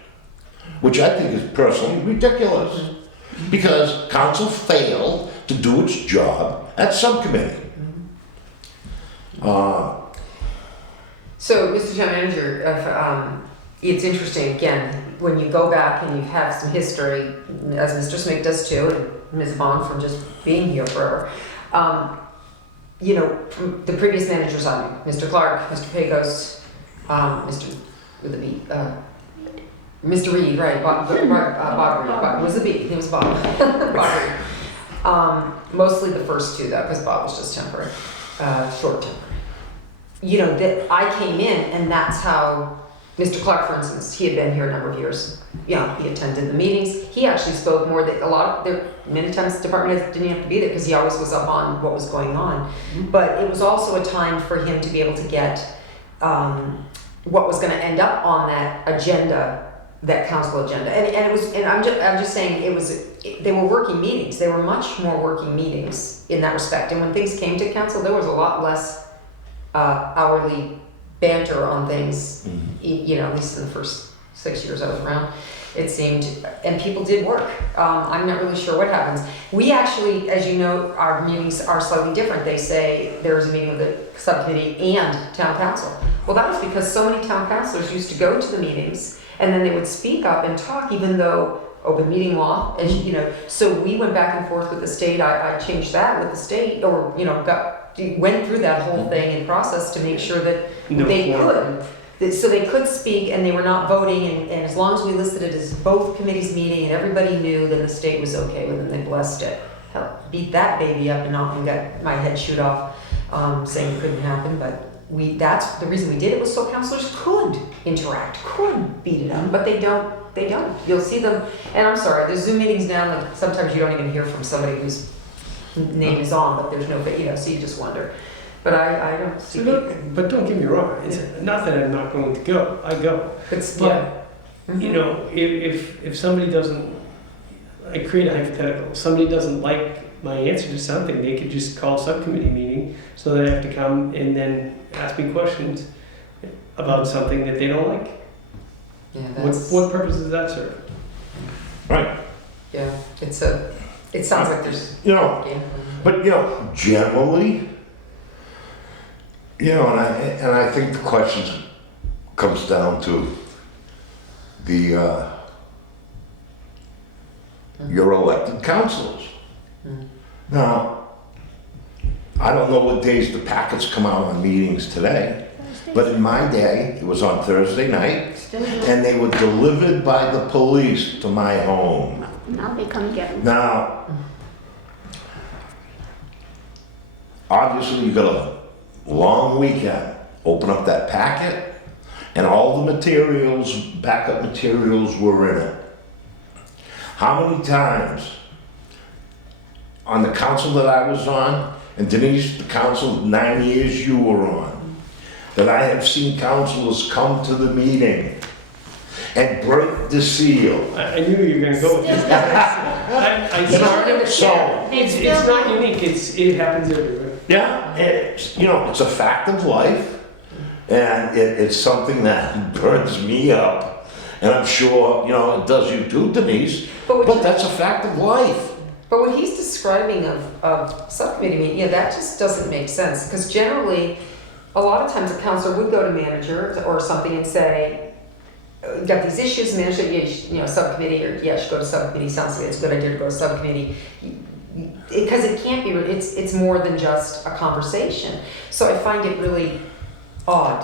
which I think is personally ridiculous, because council failed to do its job at subcommittee. So, Mr. Town Manager, it's interesting, again, when you go back and you have some history, as Mr. Smith does too, and Ms. Bond from just being here forever, you know, the previous managers on you, Mr. Clark, Mr. Pagos, Mr. with a B, Mr. Reed, right, Bob Reed, Bob was the B, he was Bob. Bob Reed. Mostly the first two though, because Bob was just temporary, short temporary. You know, that I came in and that's how, Mr. Clark, for instance, he had been here a number of years. You know, he attended the meetings. He actually spoke more than many times the department heads didn't have to be there because he always was up on what was going on. But it was also a time for him to be able to get what was going to end up on that agenda, that council agenda. And it was, and I'm just saying they were working meetings. They were much more working meetings in that respect. And when things came to council, there was a lot less hourly banter on things, you know, at least in the first 6 years I was around, it seemed, and people did work. I'm not really sure what happens. We actually, as you know, our meetings are slightly different. They say there is a meeting of the subcommittee and town council. Well, that was because so many town councilors used to go to the meetings and then they would speak up and talk, even though open meeting law, as you know. So we went back and forth with the state. I changed that with the state, or, you know, went through that whole thing and process to make sure that they could. So they could speak and they were not voting, and as long as we listed it as both committees meeting and everybody knew, then the state was okay with it and they blessed it. Hell, beat that baby up and got my head shoot off, saying it couldn't happen, but that's the reason we did it, was so councilors could interact, could beat it up, but they don't. You'll see them, and I'm sorry, there's Zoom meetings now, like sometimes you don't even hear from somebody whose name is on, but there's no, you know, so you just wonder. But I don't see. But don't get me wrong, it's not that I'm not going to go, I go. But, you know, if somebody doesn't, I create a hypothetical, if somebody doesn't like my answer to something, they could just call a subcommittee meeting, so they have to come and then ask me questions about something that they don't like. Yeah, What purpose does that serve? Right. Yeah, it sounds like there's. You know, Yeah. but you know, generally, you know, and I think the question comes down to the your elected councilors. Now, I don't know what days the packets come out on meetings today, but in my day, it was on Thursday night, and they were delivered by the police to my home. Now they come get them. Now, obviously, you got a long weekend. Open up that packet, and all the materials, backup materials were in it. How many times on the council that I was on, and Denise, the council 9 years you were on, that I have seen councilors come to the meeting and break the seal. I knew you were going to go with this. I started. So, It's not unique. It happens everywhere. yeah, it's, you know, it's a fact of life, and it's something that burns me up, and I'm sure, you know, it does you too, Denise, but that's a fact of life. But what he's describing of subcommittee meeting, yeah, that just doesn't make sense, because generally, a lot of times a councilor would go to manager or something and say, got these issues, manage it, subcommittee, or yeah, should go to subcommittee, sounds like it's a good idea to go to subcommittee. Because it can't be, it's more than just a conversation. So I find it really odd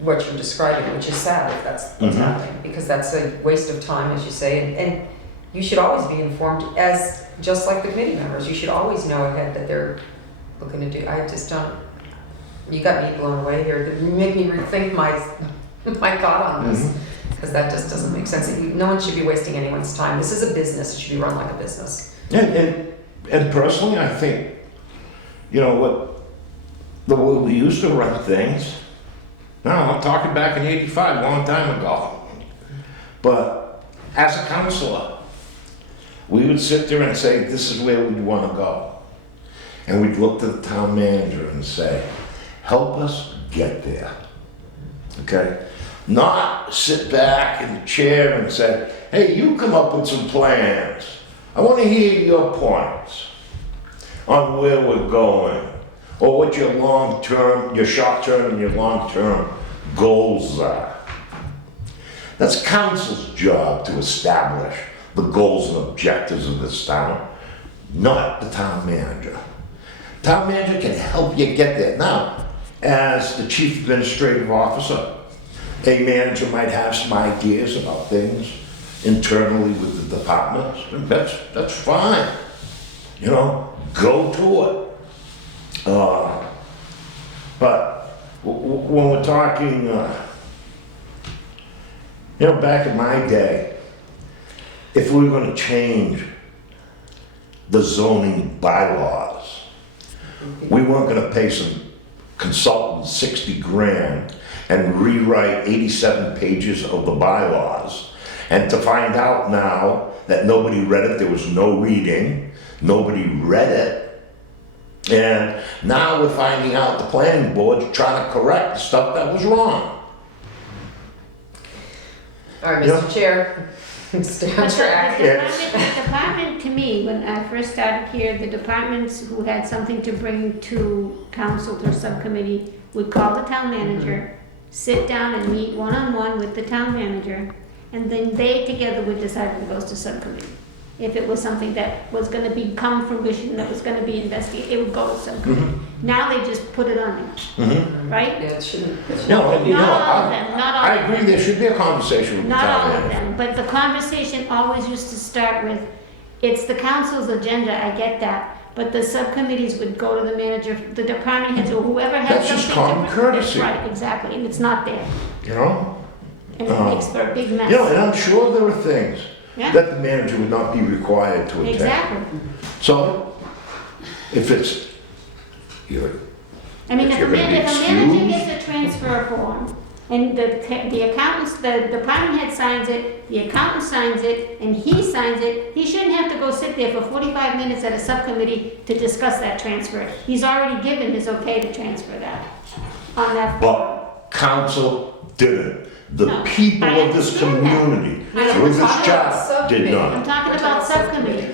what you're describing, which is sad if that's what's happening, because that's a waste of time, as you say, and you should always be informed, as just like the committee members, you should always know ahead that they're looking to do. I just don't, you got me blown away here. You make me rethink my thought on this, because that just doesn't make sense. No one should be wasting anyone's time. This is a business, it should be run like a business. And personally, I think, the way we used to run things, now I'm talking back in '85, a long time ago. But as a counselor, we would sit there and say, this is where we'd want to go. And we'd look to the town manager and say, help us get there. Okay? Not sit back in the chair and say, hey, you come up with some plans. I want to hear your points on where we're going, or what your long-term, your short-term and your long-term goals are. That's council's job to establish the goals and objectives of this town, not the town manager. Town manager can help you get there. Now, as the chief administrative officer, a manager might have some ideas about things internally with the departments, and that's fine. Go to it. But when we're talking, back in my day, if we were going to change the zoning bylaws, we weren't going to pay some consultant 60 grand and rewrite 87 pages of the bylaws. And to find out now that nobody read it, there was no reading, nobody read it. And now we're finding out the planning board's trying to correct the stuff that was wrong. All right, Mr. Chair, stay on track. The department, to me, when I first started here, the departments who had something to bring to council or subcommittee would call the town manager, sit down and meet one-on-one with the town manager, and then they together would decide if it goes to subcommittee. If it was something that was going to become fruition, that was going to be investigated, it would go to subcommittee. Now they just put it on there, right? Yeah, it shouldn't. Not all of them, not all I of agree, them. there should be a conversation with the Not town all of manager. them, but the conversation always used to start with, it's the council's agenda, I get that, but the subcommittees would go to the manager, the department heads, or whoever had That's something just to. common courtesy. Right, exactly, and it's not there, and it Uh, makes for a big mess. And I'm sure there are things Yeah, that the manager would not be required to attend. exactly. So, if it's, I mean, If if you're a gonna be manager excused. gets a transfer form, and the accountants, the department head signs it, the accountant signs it, and he signs it, he shouldn't have to go sit there for 45 minutes at a subcommittee to discuss that transfer. He's already given his okay to transfer that on that form. but council didn't. The No, people I of this understand that. community, I through this understand. job, did I'm not. talking about subcommittee.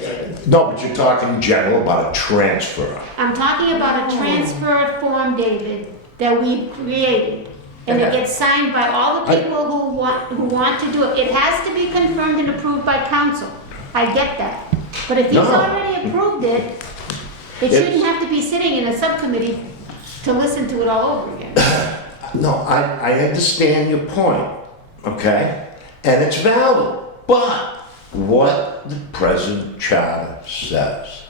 No, but you're talking in general about a transfer. I'm talking about a transfer form, David, that we created. And it gets signed by all the people who want to do it. It has to be confirmed and approved by council. I get that. But if he's No. already approved it, it It's- shouldn't have to be sitting in a subcommittee to listen to it all over again. No, I understand your point, okay? And it's valid, but what the present charter says,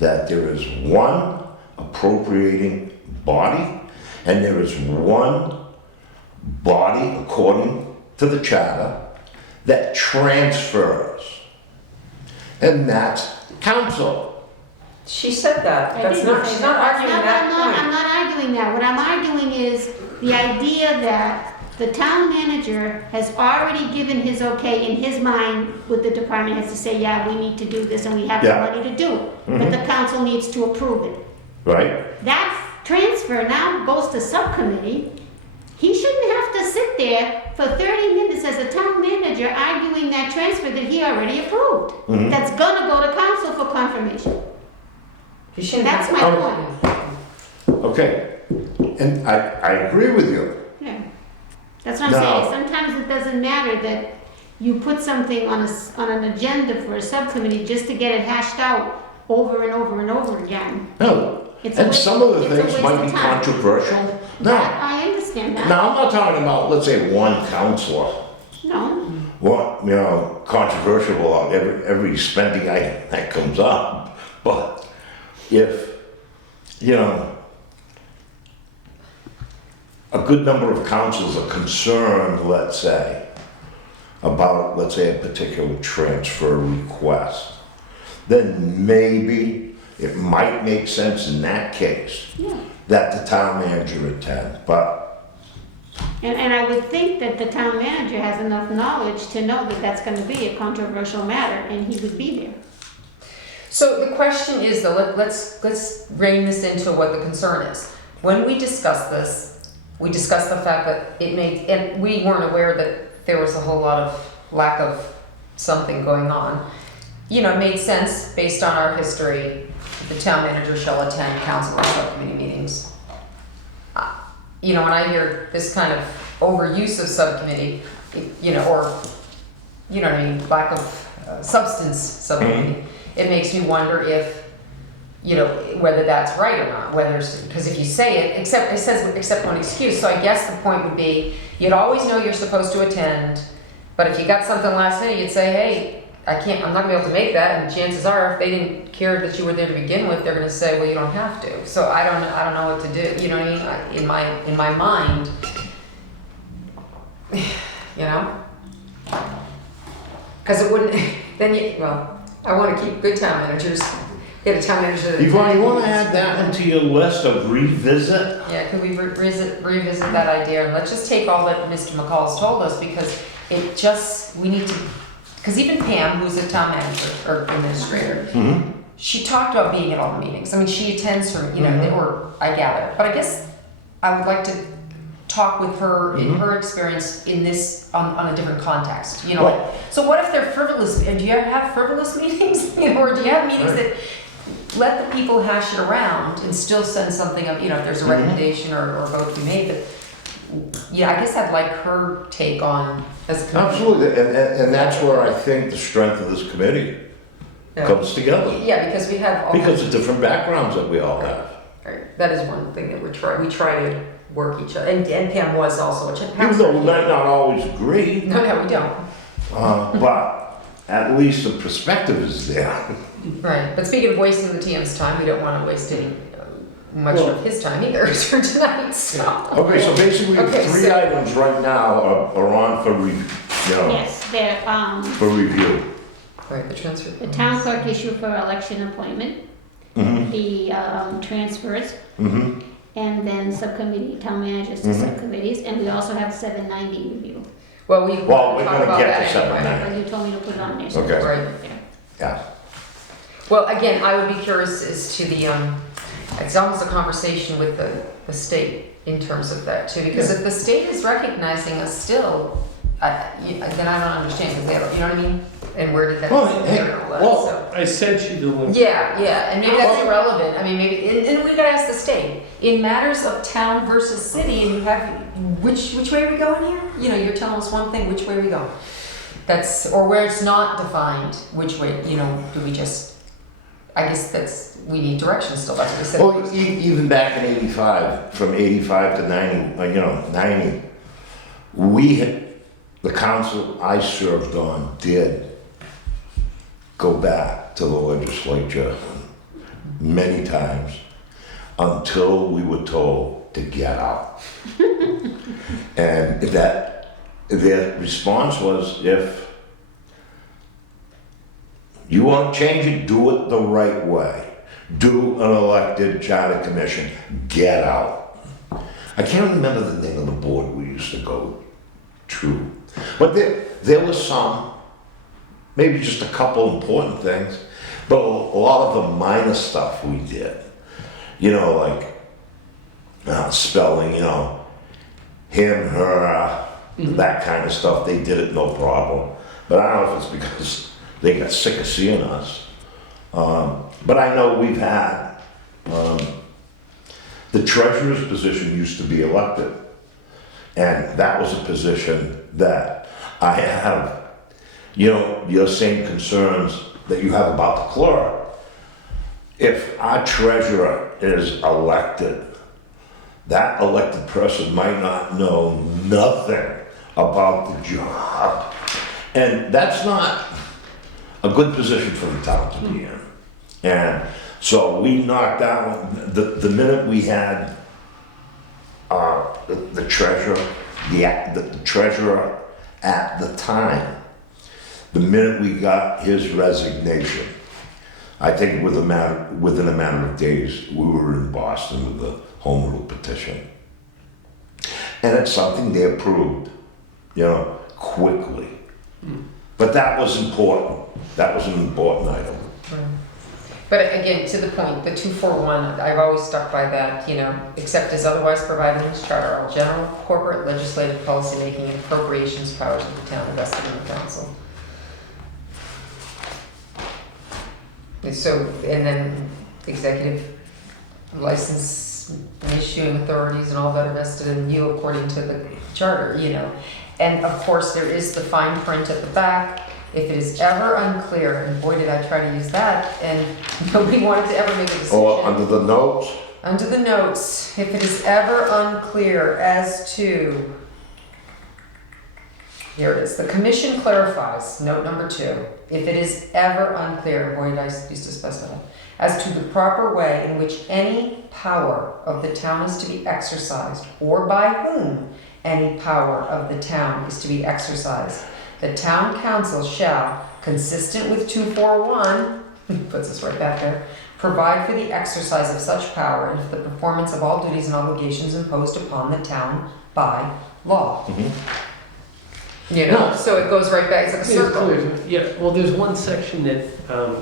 that there is one appropriating body, and there is one body, according to the charter, that transfers, and that's council. She said that. I That's didn't not, say she's that. not arguing I'm that not arguing that. What I'm arguing is the idea that the town manager has already given his okay in his mind with the department heads to say, yeah, we need to do this and we have the Yeah. money to do it. But the council needs to approve it. Right? That transfer now goes to subcommittee. He shouldn't have to sit there for 30 minutes as a town manager arguing that transfer that he already approved. Mhm. That's gonna go to council for confirmation. You shouldn't That's have my to- point. Okay, and I agree with you. Yeah. That's what I'm No. saying, sometimes it doesn't matter that you put something on on an agenda for a subcommittee just to get it hashed out over and over and over again. No, It's a and waste- some of the it's a things waste might of be time. controversial. No, That, I understand that. now I'm not talking about, let's say, one counselor. No, What, you know, controversial about every spending item that comes up. But if, you know, a good number of councils are concerned, let's say, about, let's say, a particular transfer request, then maybe it might make sense in that case yeah. that the town manager attend. But And I would think that the town manager has enough knowledge to know that that's gonna be a controversial matter, and he would be there. So the question is though, let's rein this into what the concern is. When we discussed this, we discussed the fact that it made, and we weren't aware that there was a whole lot of lack of something going on. You know, it made sense based on our history, the town manager shall attend council or subcommittee meetings. You know, when I hear this kind of overuse of subcommittee, you know, or, you know what I mean, lack of substance subcommittee, it makes me wonder if, you know, whether that's right or not, because if you say it, it says except one excuse, so I guess the point would be, you'd always know you're supposed to attend, but if you got something last minute, you'd say, hey, I'm not gonna be able to make that, and chances are, if they didn't care that you were there to begin with, they're gonna say, well, you don't have to. So I don't know what to do, you know what I mean? In my mind, you know? Because it wouldn't, I wanna keep good town managers, get a town manager that. Yvonne, you wanna add that into your list of revisit? Yeah, could we revisit that idea, and let's just take all that Mr. McCall's told us, because we need to, because even Pam, who's a town manager or administrator, she talked about being at all the meetings. I mean, she attends from, you know, I gather. But I guess I would like to talk with her in her experience in this, on a different context, you know. Well- So what if they're frivolous, and do you ever have frivolous meetings? You know, or do you have meetings that let the people hash it around and still send something up, you know, if there's a recommendation or vote to be made, but yeah, I guess I'd like her take on as a committee. Absolutely, and that's where I think the strength of this committee Yeah. comes together. Yeah, because we have all. Because of different backgrounds that we all have. Right. That is one thing that we try to work each other, and Pam was also a. Even though we might not always agree, No, we don't. but at least the perspective is there. Right, but speaking of wasting the TM's time, we don't want to waste any, much of his time either for tonight, so. Okay, so basically, Okay, three so- items right now are on for Yes, they're, for review. Right, the transfer. the town clerk issue for election appointment, the transfers, Mm-hmm. and then subcommittee, town managers to subcommittees, and we also have 790 review. Well, Well, we're talk gonna about get that to anyway. 790. But you told me to put it on there. so Okay. it's Right. there. Yeah. Well, again, I would be curious as to the, it's almost a conversation with the state in terms of that too, because if the state is recognizing us still, then I don't understand, because they don't, you know what I mean? And where did that? Well, hey, well, so. I sent you the link. Yeah, and maybe that's irrelevant, I mean, maybe, and we gotta ask the state, in matters of town versus city, and you have, which way are we going here? You know, you're telling us one thing, which way are we going? That's, or where it's not defined, which way, you know, do we just, I guess we need direction still, that's what we said. Well, even back in 85, from 85 to 90, 90, the council I served on did go back to the legislature many times until we were told to get out. And their response was, if you want to change it, do it the right way. Do an elected charter commission, get out. I can't remember the name of the board we used to go to, but there was some, maybe just a couple important things, but a lot of the minor stuff we did, you know, like spelling, you know, him, her, that kind of stuff, they did it no problem. But I don't know if it's because they got sick of seeing us. But I know we've had, the treasurer's position used to be elected. And that was a position that I have, you know, your same concerns that you have about the clerk. If our treasurer is elected, that elected person might not know nothing about the job. And that's not a good position for the town to be in. And so we knocked out, the minute we had the treasurer, the treasurer at the time, the minute we got his resignation, I think within a matter of days, we were in Boston with the home rule petition. And it's something they approved, you know, quickly. But that was important. That was an important item. But again, to the point, the 241, I've always stuck by that, you know, except as otherwise provided in this charter, all general, corporate, legislative, policy making, and appropriations powers of the town invested in the council. So, and then executive license and issuing authorities and all that are vested in you according to the charter, you know. And of course, there is the fine print at the back. If it is ever unclear, and boy did I try to use that, and nobody wanted to ever make a decision. Or under the notes, Under the notes, if it is ever unclear as to, here it is, the commission clarifies, note number 2, if it is ever unclear, boy did I used to specify, as to the proper way in which any power of the town is to be exercised, or by whom any power of the town is to be exercised, the town council shall, consistent with 241, puts us right back there, provide for the exercise of such power and for the performance of all duties and obligations imposed upon the town by law. You know, so it goes right back, it's like a circle. Yeah, well, there's one section that, I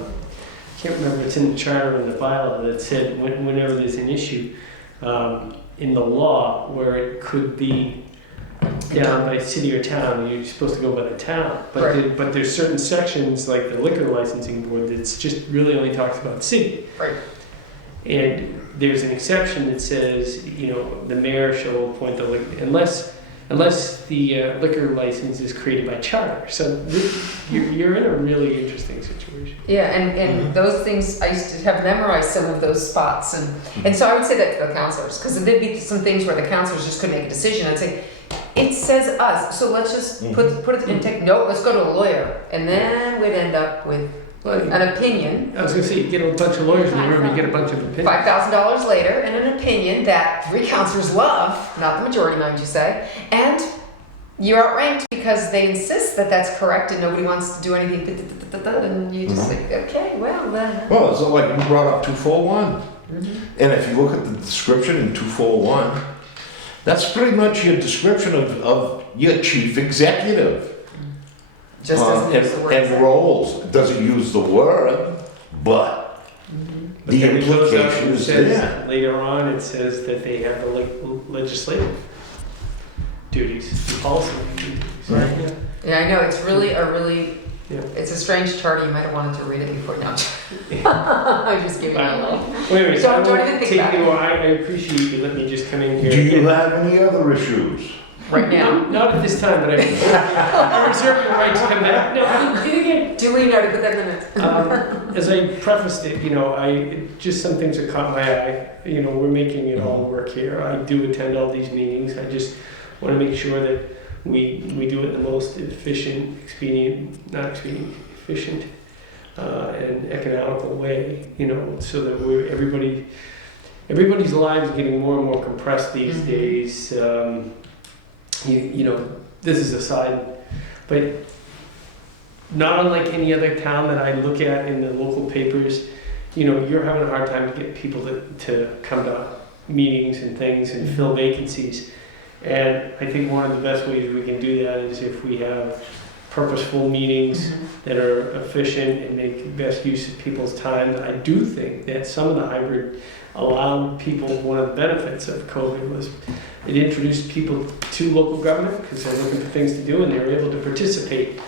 can't remember, it's in the charter and the bylaw that said whenever there's an issue in the law where it could be down by city or town, you're supposed to go by the town. But, Right. but there's certain sections like the liquor licensing board that's just really only talks about city. Right. And there's an exception that says, you know, the mayor shall appoint the liquor, unless the liquor license is created by charter. So you're in a really interesting situation. Yeah, and those things, I used to have memorized some of those spots, and so I would say that to the counselors, because there'd be some things where the counselors just couldn't make a decision. I'd say, it says us, so let's just put it and take note, let's go to a lawyer, and then we'd end up with an opinion. I was gonna say, you get a bunch of lawyers in the room, you get a bunch of opinions. $5,000 later, and an opinion that 3 counselors love, not the majority, mind you say, and you're outranked because they insist that that's correct and nobody wants to do anything, and you just think, okay, well, then. well, it's like you brought up 241. And if you look at the description in 241, that's pretty much your description of your chief executive. Just doesn't use the word. And roles. It doesn't use the word, but But the then it goes up implication and is says- there. Later on, it says that they have the legislative duties, policy duties. Right. Yeah. Yeah, I know, it's really Yeah. it's a strange charter, you might have wanted to read it before now. I'm just giving you a little. Wait a minute, so I Don't won't even think take about you, it. I appreciate you letting me just come in here. Do you again. have any other issues? Right now. Not at this time, but I reserve the right to come back. No, and again, Duly noted, put that in the minutes. as I prefaced it, you know, just some things that caught my eye. You know, we're making it all work here. I do attend all these meetings. I just want to make sure that we do it in the most efficient, efficient and economical way. You know, so that everybody's lives are getting more and more compressed these days. You know, this is a side, but not unlike any other town that I look at in the local papers, you know, you're having a hard time to get people to come to meetings and things and fill vacancies. And I think one of the best ways we can do that is if we have purposeful meetings that are efficient and make best use of people's time. I do think that some of the hybrid allowed people, one of the benefits of COVID was it introduced people to local government because they're looking for things to do and they were able to participate.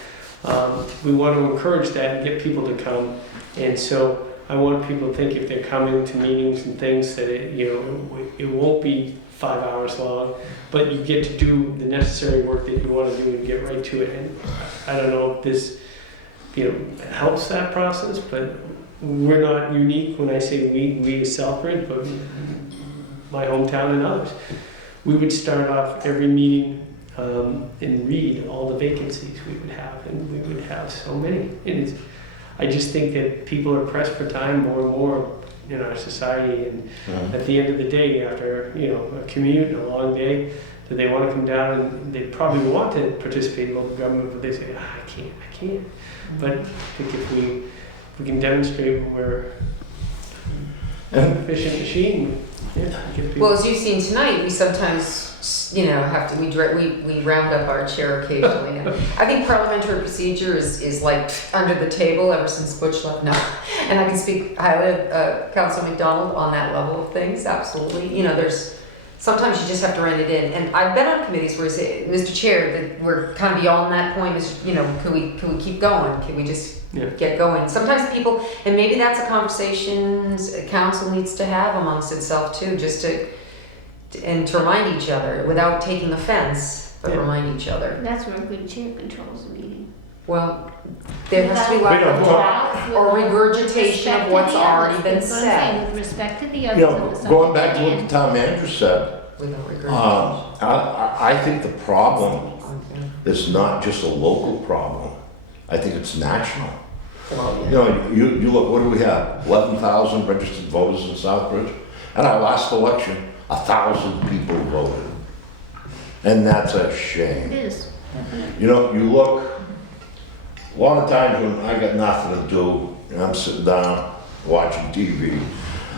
We want to encourage that and get people to come. And so I want people to think if they're coming to meetings and things that it won't be 5 hours long, but you get to do the necessary work that you want to do and get right to it. And I don't know if this, helps that process, but we're not unique when I say we as Southbridge, but my hometown and others. We would start off every meeting and read all the vacancies we would have, and we would have so many. And I just think that people are pressed for time more and more in our society, and at the end of the day, after a commute, a long day, that they want to come down and they probably want to participate in local government, but they say, I can't. But I think if we can demonstrate we're an efficient machine, get people. Well, as you've seen tonight, we sometimes, have to, we round up our chair occasionally. And I think parliamentary procedure is like under the table ever since Butch left. No, and I can speak highly of Councilor McDonald on that level of things, absolutely. There's, sometimes you just have to rein it in. And I've been on committees where you say, Mr. Chair, that we're kind of beyond that point, can we keep going? Can we just get going? Sometimes people, and maybe that's a conversation council needs to have amongst itself too, just to remind each other without taking offense, but remind each other. That's where a good chair controls the meeting. Well, there has to be like or regurgitation of what's already been said. With respect to the others. Going back to what the town manager said, Without regurgitation. I think the problem is not just a local problem. I think it's national. Well, yeah. You look, what do we have? 11,000 registered voters in Southbridge? At our last election, 1,000 people voted. And that's a shame. It is. You look, a lot of times when I got nothing to do and I'm sitting down watching TV,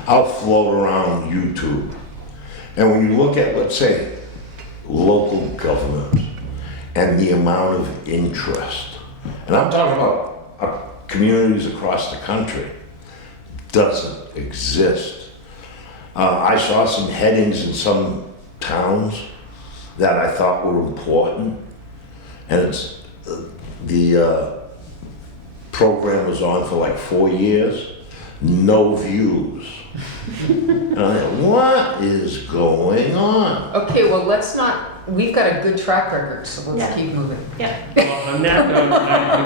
I'll float around YouTube. And when you look at, let's say, local government and the amount of interest, and I'm talking about communities across the country, doesn't exist. I saw some headings in some towns that I thought were important, and it's the program was on for like 4 years, no views. And I'm like, what is going on? Okay, well, we've got a good track record, so let's keep moving. Yeah. Well, on that note,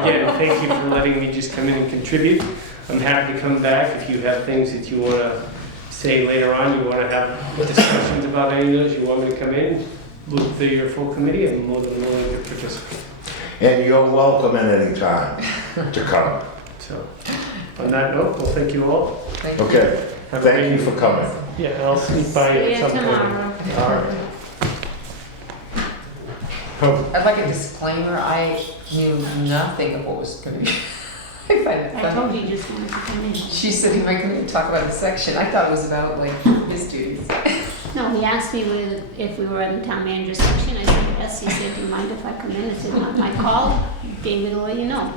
again, thank you for letting me just come in and contribute. I'm happy to come back if you have things that you want to say later on, you want to have discussions about any of those, you want me to come in, look through your full committee, I'm more than willing to participate. And you're welcome at any time to come. So, on that note, well, thank you all. Thank you. Okay, thank you for coming. Yeah, I'll sneak by you See at you some point. tomorrow. All right. I'd like a disclaimer, I knew nothing of what was going to be. I find it I told funny. you just wanted to come in. She said he might come in and talk about the section. I thought it was about his duties. No, he asked me if we were in the town manager section. I said yes. He said, do you mind if I come in? I said, not my call. David will let you know.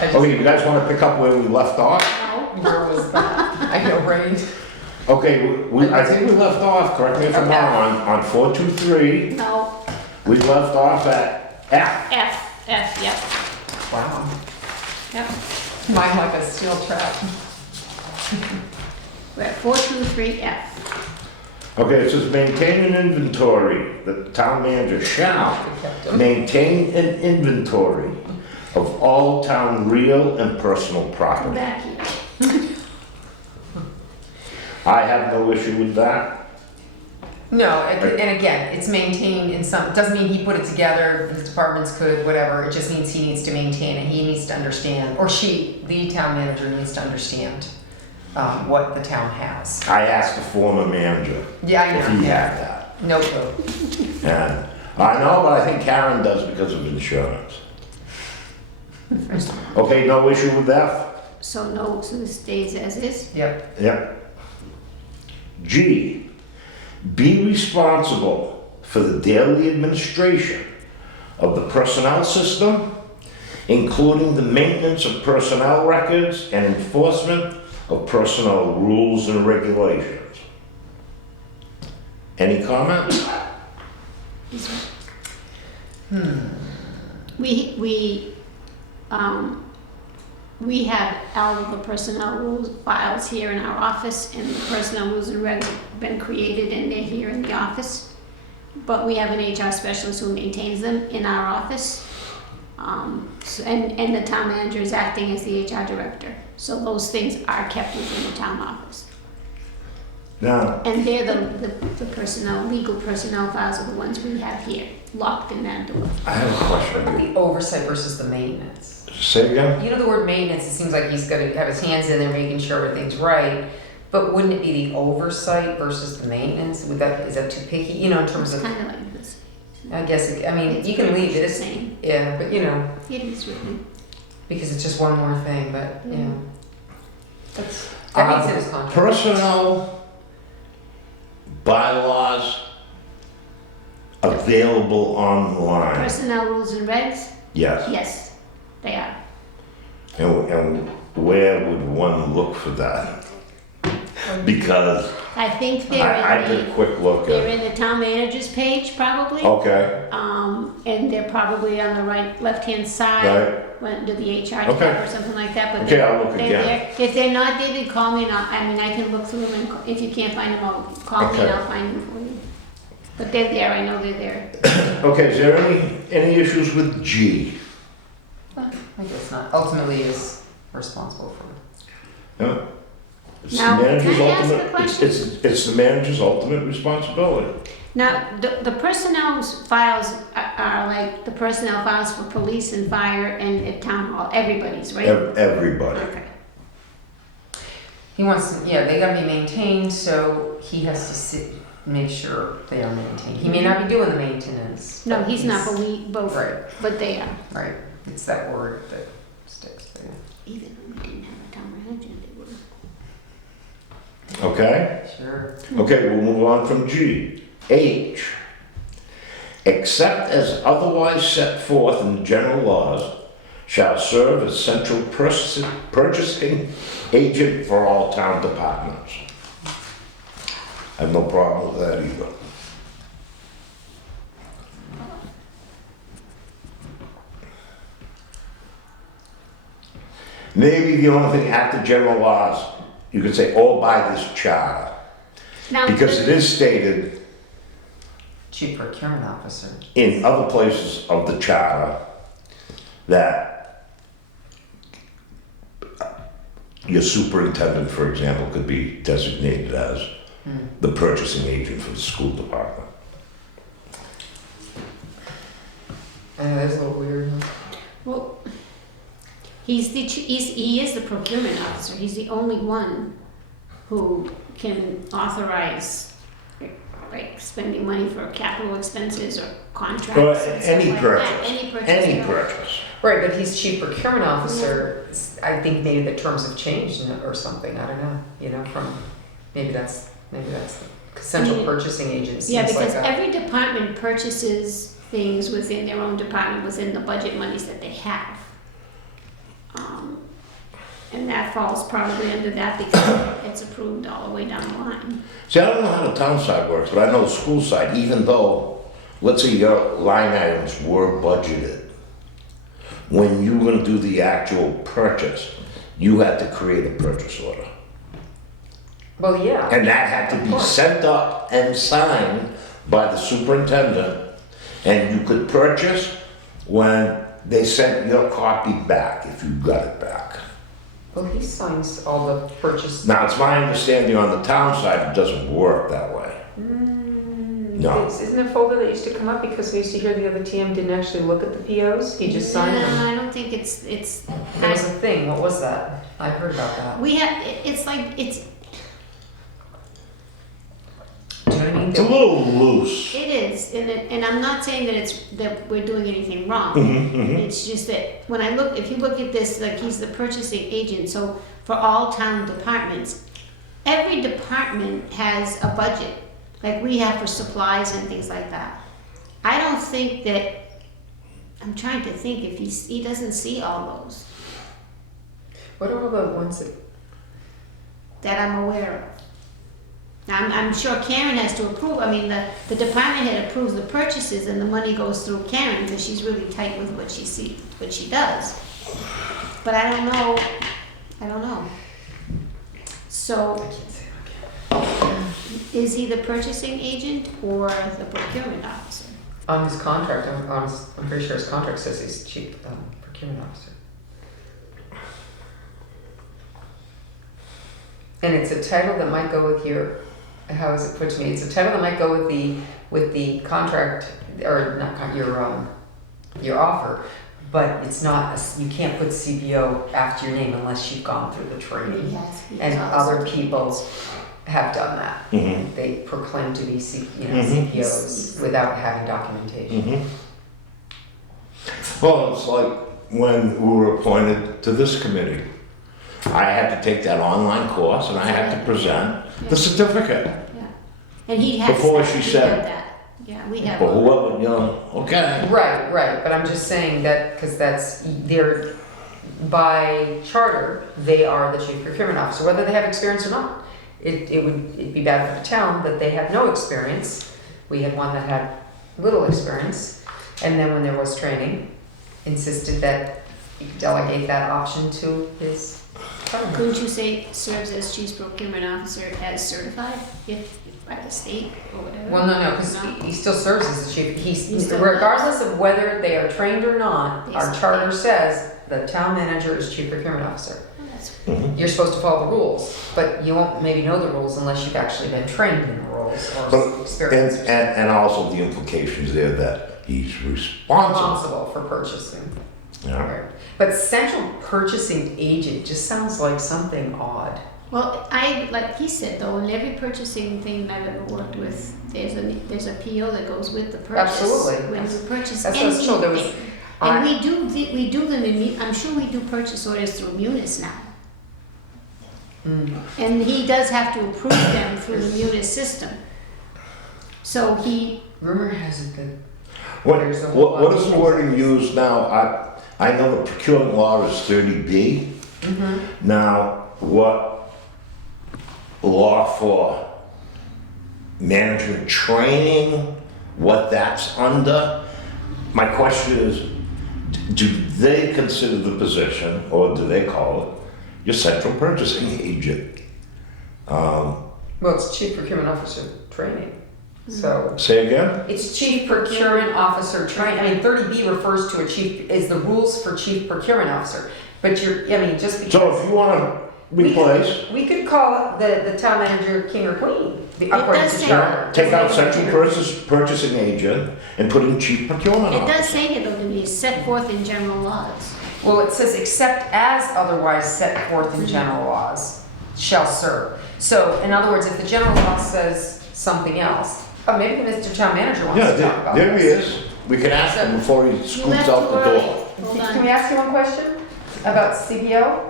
Okay, you guys want to pick up where we left off? No. Where was that? I know, right? Okay, I think we left off, correct me if I'm wrong, on 423, No. we left off at F. F, yep. Wow. Yep. Mine like a steel trap. We're at 423F. Okay, it says maintain an inventory. The town manager shall maintain an inventory of all town real and personal Come property. back here. I have no issue with that. No, and again, it's maintained in some, it doesn't mean he put it together, the departments could, whatever, it just means he needs to maintain it, he needs to understand, or she, the town manager needs to understand what the town has. I asked the former manager Yeah, I know. if he had that. No clue. And I know, but I think Karen does because of insurance. Okay, no issue with that? So no, so this stays as is? Yep. Yep. G, be responsible for the daily administration of the personnel system, including the maintenance of personnel records and enforcement of personnel rules and regulations. Any comments? we have all of the personnel rules files here in our office, and the personnel rules and regs have been created, and they're here in the office. But we have an HR specialist who maintains them in our office. And the town manager is acting as the HR director. So those things are kept within the town office. Now, And they're the personnel, legal personnel files are the ones we have here, locked in that door. I have a question. What about the oversight versus the maintenance? Say again? You know the word maintenance, it seems like he's gotta have his hands in there making sure everything's right, but wouldn't it be the oversight versus the maintenance? Is that too picky, you know, in terms It's of, kind of like this. I guess, I mean, It's you can pretty leave much it, the it's, same. yeah, but you know, It is written. because it's just one more thing, but, yeah. Mm. That makes it his contract. Personnel bylaws available online? Personnel rules and regs? Yes. Yes, they are. And where would one look for that? Because I think I did a quick look they're at it. in the town manager's page probably. Okay, And they're probably on the left-hand side. right. Went to the HR Okay. tab or something like that, but Okay, I'll look they're again. there. If they're not, David, call me and I can look through them and if you can't find them, call me and Okay. I'll find them for you. But they're there, I know they're there. Okay, is there any issues with G? I guess not, ultimately is responsible for it. No? It's the Now, manager's can I ask a ultimate- question? It's the manager's ultimate responsibility. Now, the personnel files are like the personnel files for police and fire and at town hall, everybody's, right? Everybody. Okay. He wants, yeah, they gotta be maintained, so he has to make sure they are maintained. He may not be doing the maintenance. No, but he's not, both, Right, but they are. right, it's that word that sticks there. Even when we didn't have a town manager, they would. Okay? Sure. Okay, we'll move on from G. H. Except as otherwise set forth in the general laws, shall serve as central purchasing agent for all town departments. I have no problem with that either. Maybe the only thing after general laws, you could say, or by this charter. Now, Because it is stated Chief procurement officer. in other places of the charter that your superintendent, for example, could be designated as the purchasing agent for the school department. That's a little weird. Huh? well, he is the procurement officer. He's the only one who can authorize, like, spending money for capital expenses or contracts Or and stuff any like purchase, that. Any purchase. any yeah. purchase. Right, but he's chief procurement officer. I think maybe the terms have changed or something. I don't know. You know, from maybe that's the central purchasing agent. Yeah, seems because like a- every department purchases things within their own department, within the budget monies that they have. And that falls probably under that because it's approved all the way down the line. See, I don't know how the town side works, but I know the school side, even though, let's say your line items were budgeted, when you were gonna do the actual purchase, you had to create a purchase order. Well, yeah. And that had to Of be course. sent up and signed by the superintendent. And you could purchase when they sent your copy back, if you got it back. Well, he signs all the purchase. Now, it's my understanding on the town side, it doesn't work that way. No. Isn't there a folder that used to come up because we used to hear the other TM didn't actually look at the POs? He just signed No, them. I don't think it's. There was a thing. What was that? I heard about that. We have. It's like it's. Do you know what I mean? It's a little loose. It is, and I'm not saying that we're doing anything wrong. It's just that when I look, if you look at this, like he's the purchasing agent, so for all town departments, every department has a budget, like we have for supplies and things like that. I don't think that, I'm trying to think if he doesn't see all those What are all the ones that I'm aware of. Now, I'm sure Karen has to approve, I mean, the department head approves the purchases and the money goes through Karen because she's really tight with what she does. But I don't know. So, is he the purchasing agent or the procurement officer? On his contract, I'm pretty sure his contract says he's chief procurement officer. And it's a title that might go with your, how is it put to me? It's a title that might go with the contract, or not your offer, but it's not, you can't put CBO after your name unless you've gone through the training. Yes, he And does. other people have done that. Mhm. They proclaim to be Mhm. CPOs without having documentation. Mhm. Well, it's like when we were appointed to this committee. I had to take that online course and I had to present the certificate. Yeah. And he has. Before she he said- did that. Yeah, we have. But whoever, okay. Right, but I'm just saying that, because they're, by charter, they are the chief procurement officer, whether they have experience or not. It'd be bad for the town that they had no experience. We had one that had little experience, and then when there was training, insisted that you could delegate that option to his partner. Couldn't you say serves as chief procurement officer as certified, if by the state or whatever? Well, no, because No? he still serves as the chief. He He's, still regardless of whether they are trained or not, They our still- charter says the town manager is chief procurement officer. Oh, that's- Mhm. You're supposed to follow the rules, but you won't maybe know the rules unless you've actually been trained in the rules or But- experienced. And also the implications there that he's responsible. Responsible for purchasing. Yeah. Right. But central purchasing agent just sounds like something odd. Well, like he said though, in every purchasing thing I've ever worked with, there's a PO that goes with the purchase. Absolutely. When you purchase That's what's true. There was- anything. And we do them I'm sure we do purchase orders through Munis now. Mm. And he does have to approve them through the Munis system. So Rumor has it that What There's a whole lot what of is the things wording like used now? I know the procurement law is 30B. Now, what law for management training, what that's under? My question is, do they consider the position, or do they call it your central purchasing agent? well, it's chief procurement officer training. So Say again? it's chief procurement officer training. I mean, 30B refers to is the rules for chief procurement officer. But just because. So if you wanna replace, We could call the town manager king or queen, according does to say- charter. take out central King or queen. purchasing agent and put in chief procurement it officer. does say it though, to be set forth in general laws. Well, it says except as otherwise set forth in general laws shall serve. So, in other words, if the general law says something else, maybe Mr. Town Manager wants Yeah, to talk about there he this. is. We can ask him before he You scoots left out too the early. door. Hold Can we on. ask you one question about CBO?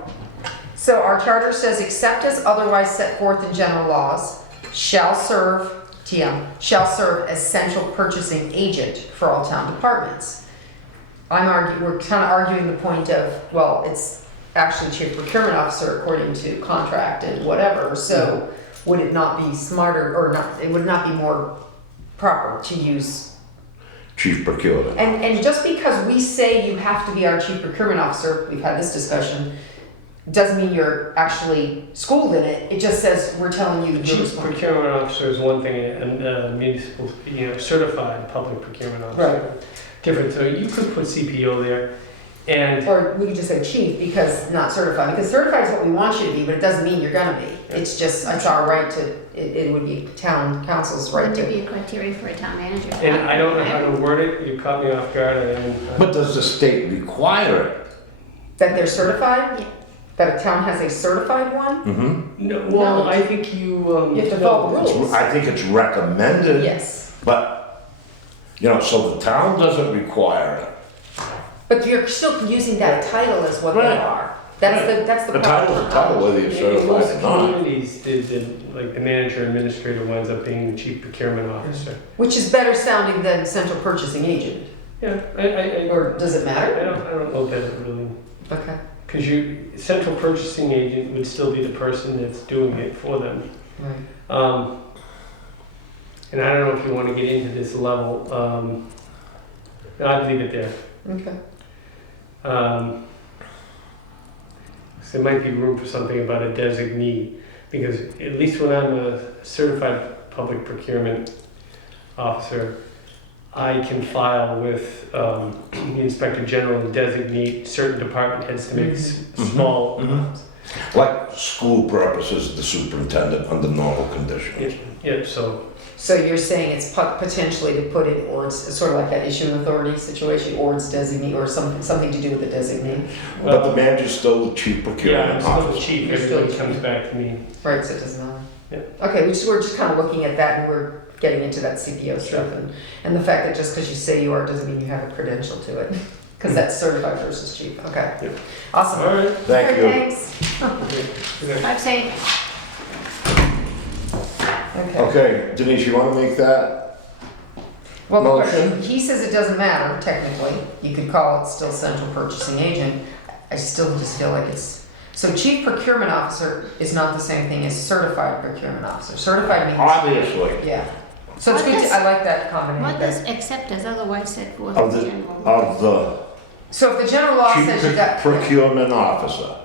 So our charter says except as otherwise set forth in general laws, shall serve as central purchasing agent for all town departments. We're kind of arguing the point of, well, it's actually chief procurement officer according to contract and whatever, so would it not be smarter, or not, it would not be more proper to use, Chief procurement. and just because we say you have to be our chief procurement officer, we've had this discussion, doesn't mean you're actually schooled in it, it just says we're telling you The you're chief responsible. procurement officer is one thing, and municipal, certified public procurement officer. Different, so you could put CPO there, and Or we could just say chief, because not certified, because certified is what we want you to be, but it doesn't mean you're gonna be. It's just, it's our right to, it would be town council's right Wouldn't there to. be a criteria for a town manager? and I don't know how to word it, you caught me off guard, But does the state require it? That they're certified? Yeah. That a town has a certified one? Mm-hmm. No, well, No. I think you. You have to follow the rules. I think it's recommended. Yes. But, so the town doesn't require it. But you're still using that title as what they Right. are. That's the The proper title's a title, whether you're In certified most or not. communities, like the manager administrator winds up being the chief procurement officer. Which is better sounding than central purchasing agent. Yeah, I Or does it matter? don't know that it really, Okay. because central purchasing agent would still be the person that's doing it for them. Right. And I don't know if you want to get into this level, I'd leave it there. Okay. there might be room for something about a designee, because at least when I'm a certified public procurement officer, I can file with the Inspector General and designate certain department heads to make small. Like school purposes, the superintendent under normal conditions. Yeah, so So you're saying it's potentially to put it, or it's sort of like that issue of authority situation, or it's designate, or something to do with the designate, But the manager's still the chief yeah, procurement I'm still the officer. chief. You're still Everybody the comes chief. back to me. right? So it doesn't matter. Yeah. Okay, we're just kind of looking at that, and we're getting into that CPO stuff, and the fact that just because you say you are doesn't mean you have a credential to it, because that's certified versus chief. Okay, Yep. awesome. All right. Thank you. Thanks. Okay. I'd say, Okay. Okay, Denise, you wanna make that? Well, Motion. he says it doesn't matter, technically. You could call it still central purchasing agent. I still just feel like it's, so chief procurement officer is not the same thing as certified procurement officer. Certified means, Obviously, yeah. So it's What good, does- I like that combination. what does except as otherwise set forth of in the, general law? of the So if the general law says you chief got. procurement officer.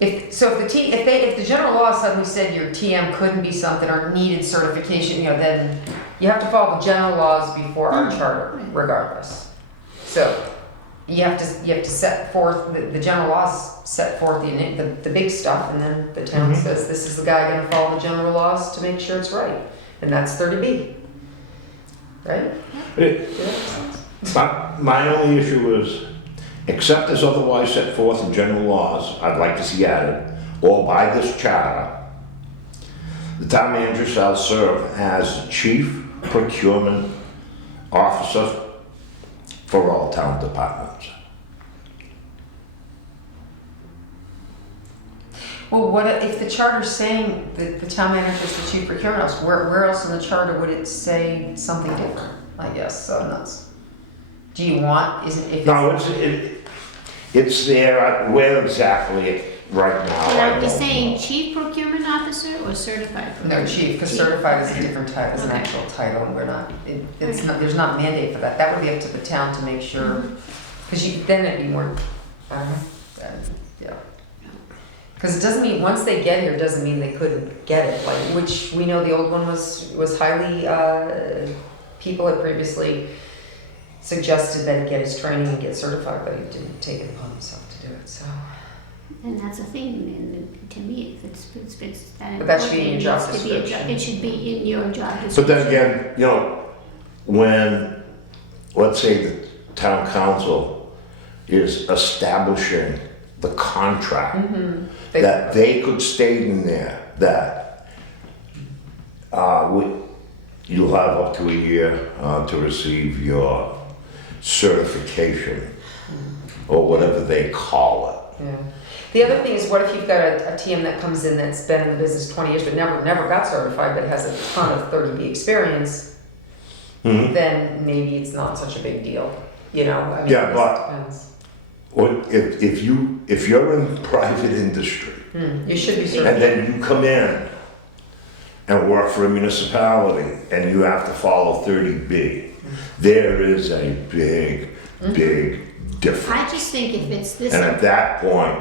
If the general law suddenly said your TM couldn't be something or needed certification, then you have to follow the general laws before our charter, regardless. So you have to set forth, the general laws set forth the big stuff, and then the town says, this is the guy gonna follow the general laws to make sure it's right. And that's 30B. Right? My only issue is, except as otherwise set forth in general laws, I'd like to see added, or by this charter, the town manager shall serve as the chief procurement officer for all town departments. Well, what if the charter's saying that the town manager is the chief procurement officer? Where else in the charter would it say something different? I guess, so that's, do you want, No, it's there, where exactly right now, I Now, are we don't saying know. chief procurement officer or certified? No, procurement? chief, because Chief. certified is a different type, is an Okay. actual title, and we're not, it's not, there's not mandate for that. That would be up to the town to make sure, because then it'd be more, I don't know, yeah. Because it doesn't mean, once they get here, it doesn't mean they couldn't get it, like, which we know the old one was highly, people had previously suggested that he get his training and get certified, but he didn't take it upon himself to do it, so. And that's a thing, and to me, if it's that. But that should be in your job important, it needs to be a description. It should be in your job description. But then again, when, let's say the town council is establishing the contract, that they could state in there that you'll have up to a year to receive your certification, or whatever they call it. Yeah. The other thing is, what if you've got a TM that comes in that's been in the business 20 years but never got certified, but has a ton of 30B experience, then maybe it's not such a big deal, I mean, Yeah, it just but- depends. Or if you're in private industry, You should be and certified. then you come in and work for a municipality, and you have to follow 30B, there is a big difference. I just think if it's this, And at that point,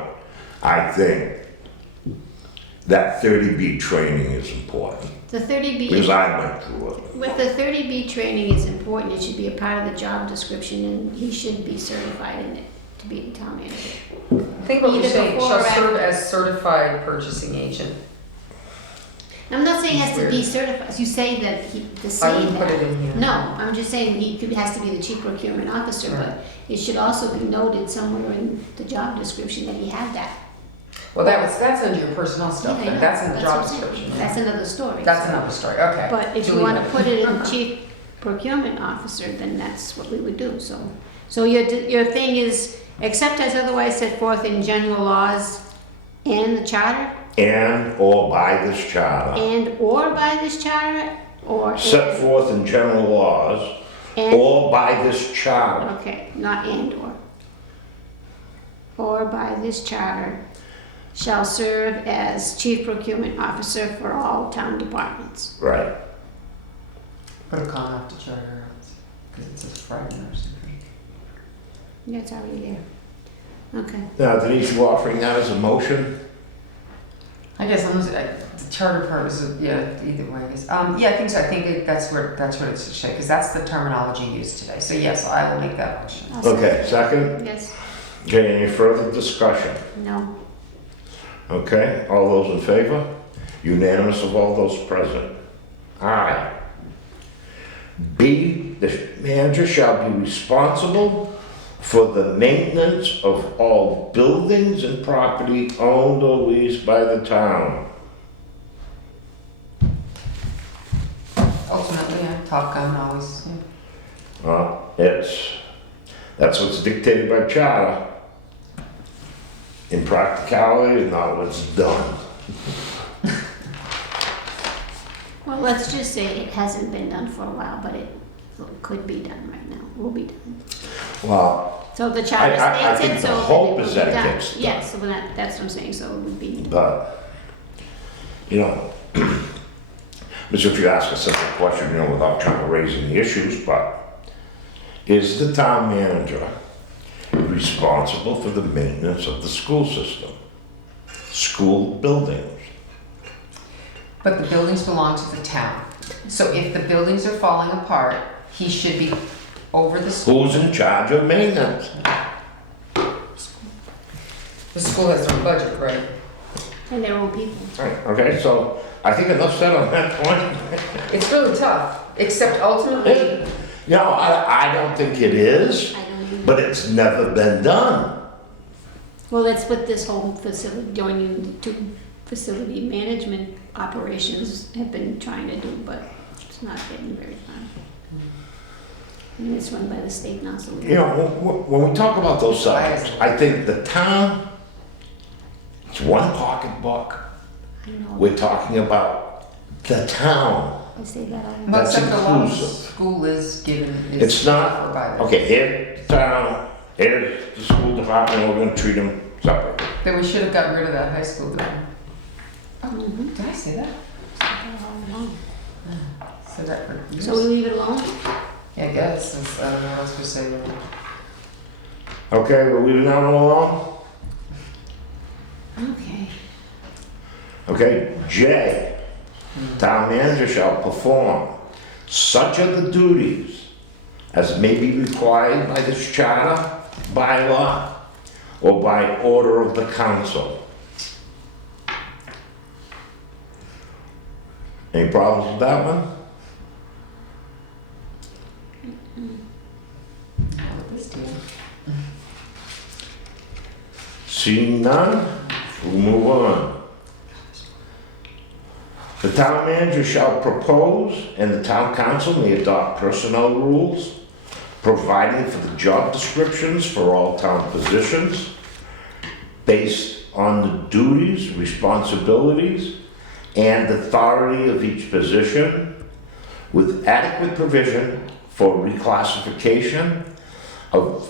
I think that 30B training is important, the 30B. because I went through it. With the 30B training, it's important, it should be a part of the job description, and he should be certified in it to be the town manager. Think what you're Either saying, before shall or serve after. as certified purchasing agent. I'm not saying it has to be Weird. certified, you say that, to I say wouldn't put it that. in here. No, I'm just saying has to be the chief procurement officer, but it should also be noted somewhere in the job description that he had that. Well, that's under your personnel stuff, Yeah, I then. know. That's in the That's job what I'm saying. description. That's another story. That's another story, okay. But if you Julie. wanna put it in chief procurement officer, then that's what we would do, so. So your thing is, except as otherwise set forth in general laws and the charter, And or by this charter, and or by this charter, or. set forth in general laws, And, or by this charter. okay, not and or. Or by this charter shall serve as chief procurement officer for all town departments. Right. Put a comma after charter, because it says Friday or something. Yeah, it's already there. Okay. Now, Denise, you offering that as a motion? I guess the charter part is, yeah, either way, I guess. Yeah, I think so. I think that's what it should say, because that's the terminology used today. So yes, I will make that motion. I'll second. Okay, second? Yes, Okay, any further discussion? no, Okay, all those in favor? Unanimous of all those present? Aye. B, the manager shall be responsible for the maintenance of all buildings and property owned or leased by the town. Ultimately, yeah, Top Gun always, yeah. That's what's dictated by charter. In practicality, not what's done. well, let's just say it hasn't been done for a while, but it could be done right now, will be done. Well, So the charter I states think it, the so hope it will is be that it done. gets done. Yes, so that's what I'm saying, so it would be, but, which if you ask a simple question, without trying to raise any issues, but is the town manager responsible for the maintenance of the school system? School buildings? But the buildings belong to the town. So if the buildings are falling apart, he should be over the school. Who's in charge of maintenance? The school has their own budget, right? and their own people. Okay, so I think enough said on that point. It's really tough, except ultimately, I don't think it is, I don't even, but it's never been done. well, that's what this whole facility, joining the two facility management operations have been trying to do, but it's not getting very far. And it's run by the state now, so. When we talk about those subjects, I think the town, it's one pocketbook. I know. We're talking about the town. I say that all the but time. That's except the law, inclusive. school is given, It's is not, covered by the. okay, here's the town, here's the school department, we're gonna treat them separately. Then we should have gotten rid of that high school building. Mhm. Did I say that? All along. Said that for years. So we leave it alone? Yeah, I guess, I don't know what else to say. Okay, we're leaving that one alone? Okay. Okay, J, town manager shall perform such of the duties as may be required by this charter, bylaw, or by order of the council. Any problems with that one? Not with this deal. Seeing none, we'll move on. The town manager shall propose and the town council may adopt personnel rules providing for the job descriptions for all town positions based on the duties, responsibilities, and authority of each position with adequate provision for reclassification of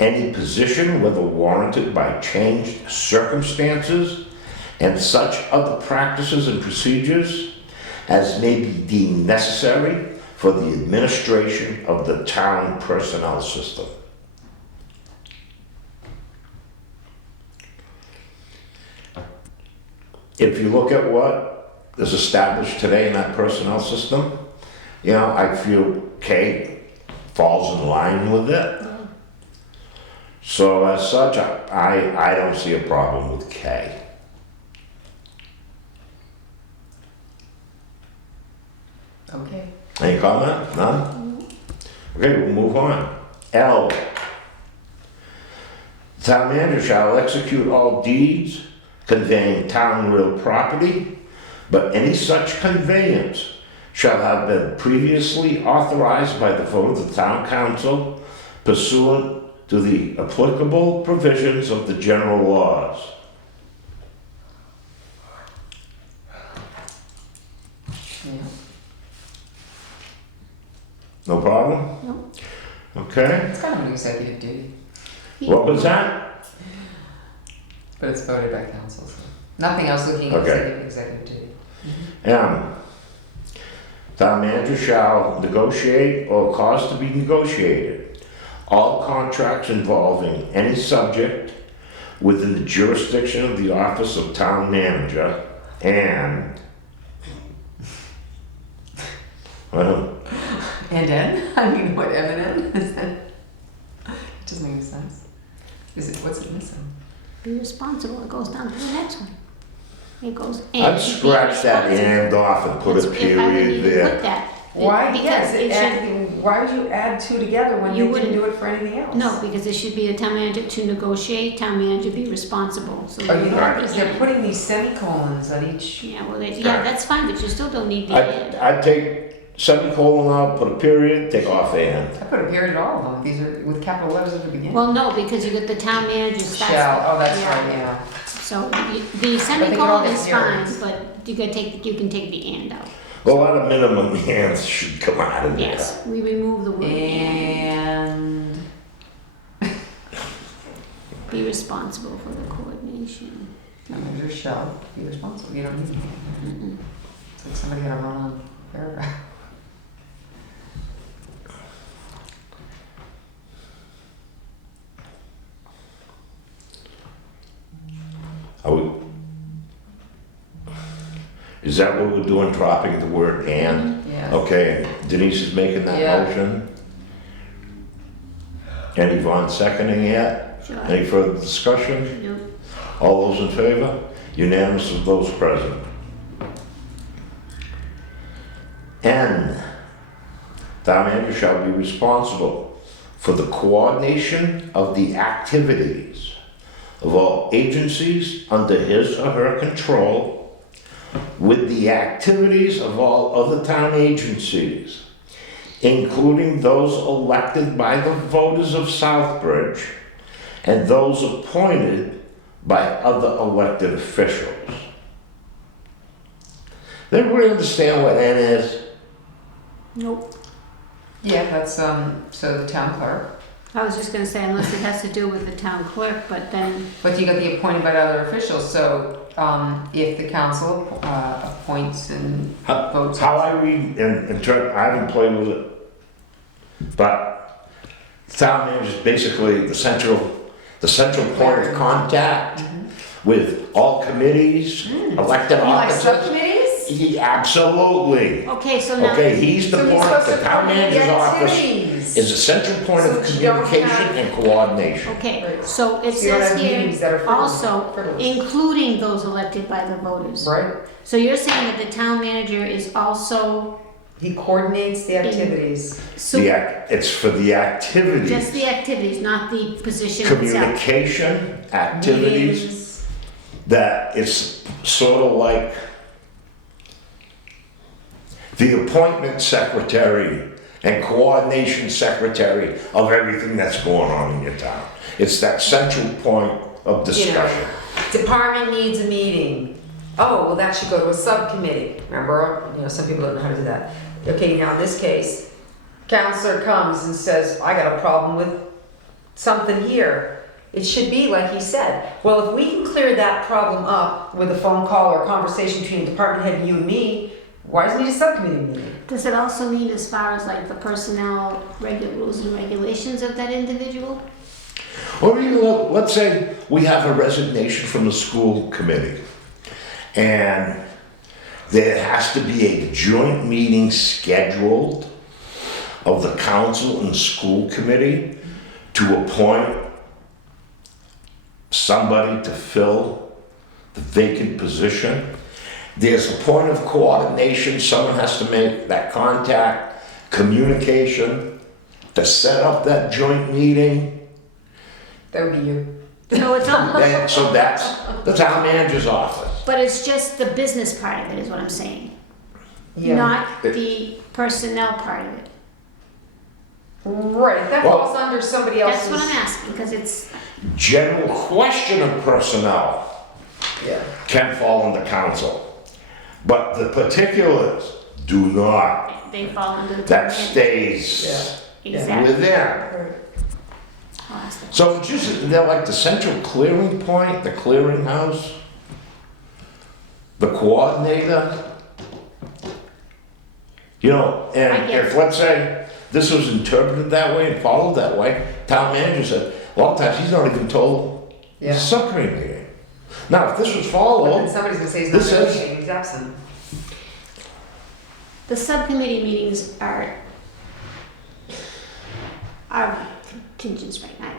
any position, whether warranted by changed circumstances, and such other practices and procedures as may be deemed necessary for the administration of the town personnel system. If you look at what is established today in that personnel system, I feel K falls in line with it. So as such, I don't see a problem with K. Okay. Any comment? None? Okay, we'll move on. L. Town manager shall execute all deeds conveying town real property, but any such conveyance shall have been previously authorized by the vote of the town council pursuant to the applicable provisions of the general laws. Yeah. No problem? No. Okay. It's kind of an executive duty, What was that? but it's voted by council, so. Nothing else looking at Okay. executive duty. M. Town manager shall negotiate or cause to be negotiated all contracts involving any subject within the jurisdiction of the office of town manager and, well, And then, I mean, what M&M is that? It doesn't make any sense. What's it missing? Be responsible, it goes down to the next one. It goes and. I'd be scratch that responsible. and off and put a That's- if I would period even there. put that. Why? Because Yes, it should, why would you add two together when You you didn't wouldn't. do it for anything else? no, because it should be the town manager to negotiate, town manager be responsible, so. Oh, you know, Right. because they're putting these semicolons at each. Yeah, well, yeah, that's fine, but you still don't need the I'd, and. I'd take semicolon out, put a period, take off and. I put a period at all of them. These are with capital letters at the beginning. Well, no, because you got the town manager starts. Shall, oh, that's right, yeah. So the they can all semicolon get is fine, periods. but you can take the and out. Well, at a minimum, the hands should come out of there. Yes, we remove the word and. And, Be responsible for the coordination. manager shall be responsible. You don't need Mm-mm. It's like somebody had a run-on paragraph. Are we, is that what we're doing, dropping the word and? Yeah. Okay, Denise is making that Yeah. motion. And Yvonne seconding it. Sure. Any further discussion? Nope. All those in favor? Unanimous of those present. N, town manager shall be responsible for the coordination of the activities of all agencies under his or her control with the activities of all other town agencies, including those elected by the voters of Southbridge and those appointed by other elected officials. Does everybody understand what N is? Nope. Yeah, that's, so the town clerk. I was just gonna say, unless it has to do with the town clerk, but then, But you got the appointed by other officials, so, if the council, appoints and votes. How I read, I haven't played with it, but town manager is basically the central point of contact with all committees, elected You like officers. subcommittees? Absolutely. okay, so now. Okay, he's the So he's point, supposed the to town coordinate manager's the office activities. is a central point of So you don't communication have- and coordination. Okay, Right. so it So you don't says have meetings that are here, frivolous- also, frivolous. including those elected by the voters. Right? So you're saying that the town manager is also, He coordinates the activities. It's for the activities. just the activities, not the position itself. Communication, activities, Meetings. that it's sort of like the appointment secretary and coordination secretary of everything that's going on in your town. It's that central point of discussion. Department needs a meeting. Oh, well, that should go to a subcommittee. Remember, some people don't know how to do that. Okay, now in this case, counselor comes and says, I got a problem with something here. It should be like he said. Well, if we can clear that problem up with a phone call or conversation between the department head and you and me, why does it need a subcommittee meeting? Does it also mean as far as like the personnel rules and regulations of that individual? Or even, let's say we have a resignation from the school committee, and there has to be a joint meeting scheduled of the council and school committee to appoint somebody to fill the vacant position. There's a point of coordination, someone has to make that contact, communication, to set up that joint meeting. That would be you. No, it's not, And so that's the town manager's office. but it's just the business part of it is what I'm saying. Yeah. Not the personnel part of it. Right, that Well, falls under somebody else's. That's what I'm asking, because it's, General question of personnel Yeah. can fall on the council, but the particulars do not. they fall under the. That stays Exactly. within. I'll ask them. So it's just, they're like the central clearing point, the clearinghouse, the coordinator. I And get if, it. let's say, this was interpreted that way and followed that way, town manager said, a lot of times he's not even told Yeah. It's a subcommittee meeting. Now, if this was But followed, then somebody's gonna say he's not This at the is- meeting, he's absent. The subcommittee meetings are contingents right now.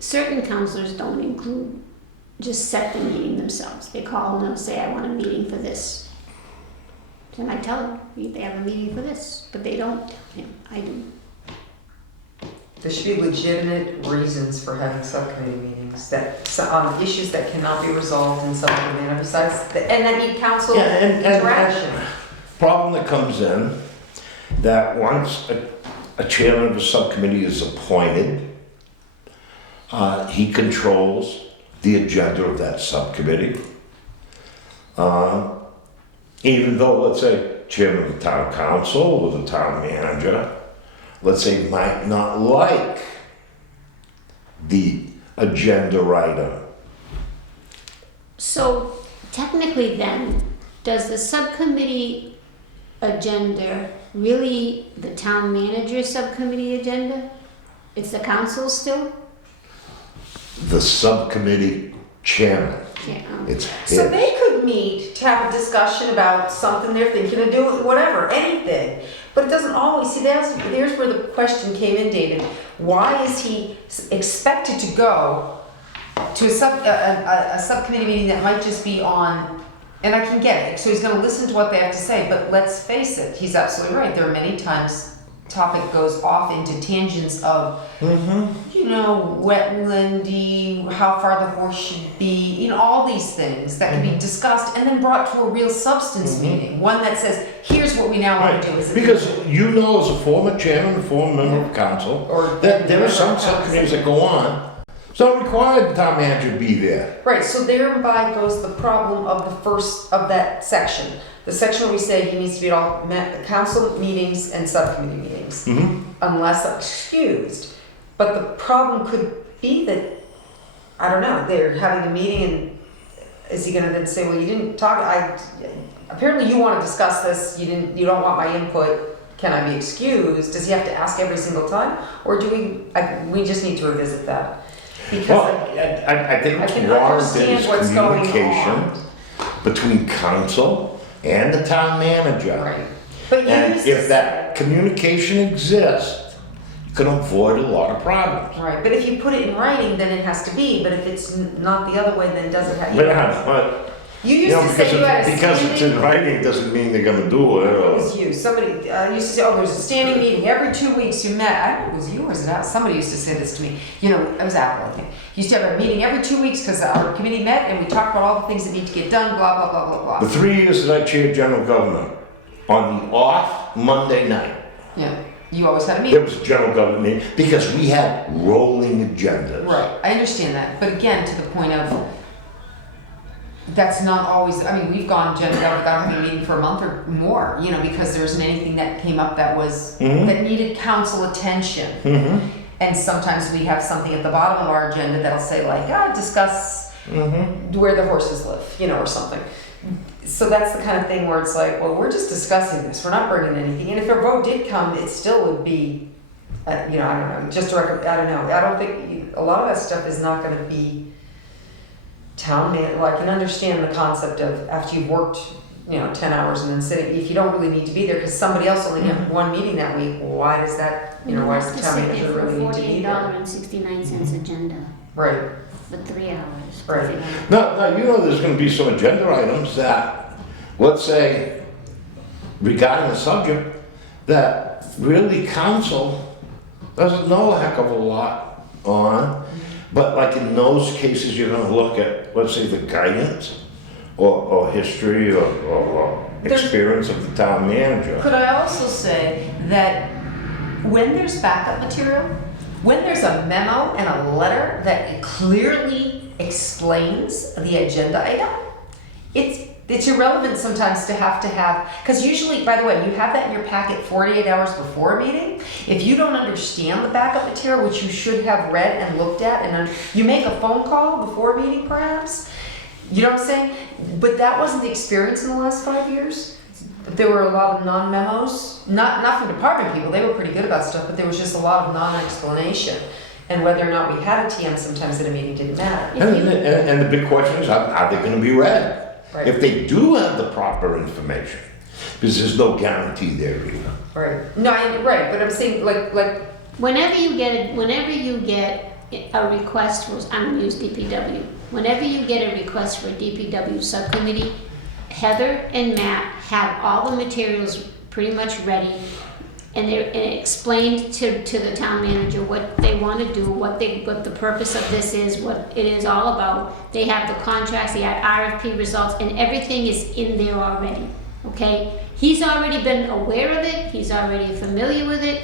Certain counselors don't include, just set the meeting themselves. They call and they'll say, I want a meeting for this. And I tell them, they have a meeting for this, but they don't tell him, I do. There should be legitimate reasons for having subcommittee meetings on issues that cannot be resolved in some other manner besides, and that need council Yeah, and- interaction. problem that comes in, that once a chairman of a subcommittee is appointed, he controls the agenda of that subcommittee. Even though, let's say, chairman of the town council or the town manager, let's say, might not like the agenda item. So technically then, does the subcommittee agenda really the town manager's subcommittee agenda? It's the council still? The subcommittee chairman, Yeah. it's So his. they could meet to have a discussion about something they're thinking of doing, whatever, anything. But it doesn't always, see, there's where the question came in, David. Why is he expected to go to a subcommittee meeting that might just be on, and I can get it, so he's gonna listen to what they have to say, but let's face it, he's absolutely right. There are many times topic goes off into tangents of, wetlandy, how far the horse should be, all these things that can be discussed and then brought to a real substance meeting. One that says, here's what we now want to do. Right, because you know as a former chairman, a former member of council, Or- that there are some subcommittees that go on, it's not required the town manager to be there. Right, so thereby goes the problem of the first, of that section. The section where we say he needs to be at all council meetings and subcommittee meetings, unless excused. But the problem could be that, I don't know, they're having a meeting and is he gonna then say, well, you didn't talk, apparently you wanna discuss this, you don't want my input, can I be excused? Does he have to ask every single time? Or do we just need to revisit that? Because Well, I think I what's can warranted understand is what's going communication on. between council and the town manager. Right. But you And used to if that communication exists, you can avoid a lot of problems. Right, but if you put it in writing, then it has to be, but if it's not the other way, then does it have? But, You you used know, to say you had a because it's in standing. writing doesn't mean they're gonna do it, It or. was you, somebody, used to say, oh, there's a standing meeting, every 2 weeks you met, I don't know, it was you or was it Al? Somebody used to say this to me, it was Apple, I think. Used to have a meeting every 2 weeks, because our committee met and we talked about all the things that need to get done, blah, blah, blah, blah, The blah. 3 years that I chaired general government, on the off Monday night, Yeah, you always had a there meeting. was a general government meeting, because we had rolling agendas. Right, I understand that, but again, to the point of, that's not always, we've gone without having a meeting for a month or more, because there isn't anything that came up that was, that needed council attention. And sometimes we have something at the bottom of our agenda that'll say like, discuss where the horses live, or something. So that's the kind of thing where it's like, well, we're just discussing this, we're not bringing anything. And if a vote did come, it still would be, I don't know, just to I don't know. I don't think, a lot of that stuff is not gonna be town man, well, I can understand the concept of after you've worked, 10 hours and then sitting, if you don't really need to be there, because somebody else only had one meeting that week, why does that, why does the town manager really need to be there? $48.69 agenda Right, for 3 hours. Right. Now, there's gonna be some agenda items that, let's say, regarding the subject, that really council doesn't know a heck of a lot on. But like in those cases, you're gonna look at, let's say, the guidance or history or experience of the town manager. Could I also say that when there's backup material, when there's a memo and a letter that clearly explains the agenda item, it's irrelevant sometimes to have, because usually, by the way, you have that in your packet 48 hours before a meeting. If you don't understand the backup material, which you should have read and looked at, and you make a phone call before a meeting perhaps, you know what I'm saying? But that wasn't the experience in the last 5 years. there were a lot of non-memos, not from department people, they were pretty good about stuff, but there was just a lot of non-explanation. And whether or not we had a TM sometimes at a meeting didn't matter. And the big question is, are they gonna be read? Right. If they do have the proper information, because there's no guarantee there either. Right. No, right, but I'm saying like, Whenever you get a request for, I'm gonna use DPW. Whenever you get a request for a DPW subcommittee, Heather and Matt have all the materials pretty much ready, and they're explained to the town manager what they want to do, what the purpose of this is, what it is all about. They have the contracts, they have RFP results, and everything is in there already, okay? He's already been aware of it, he's already familiar with it,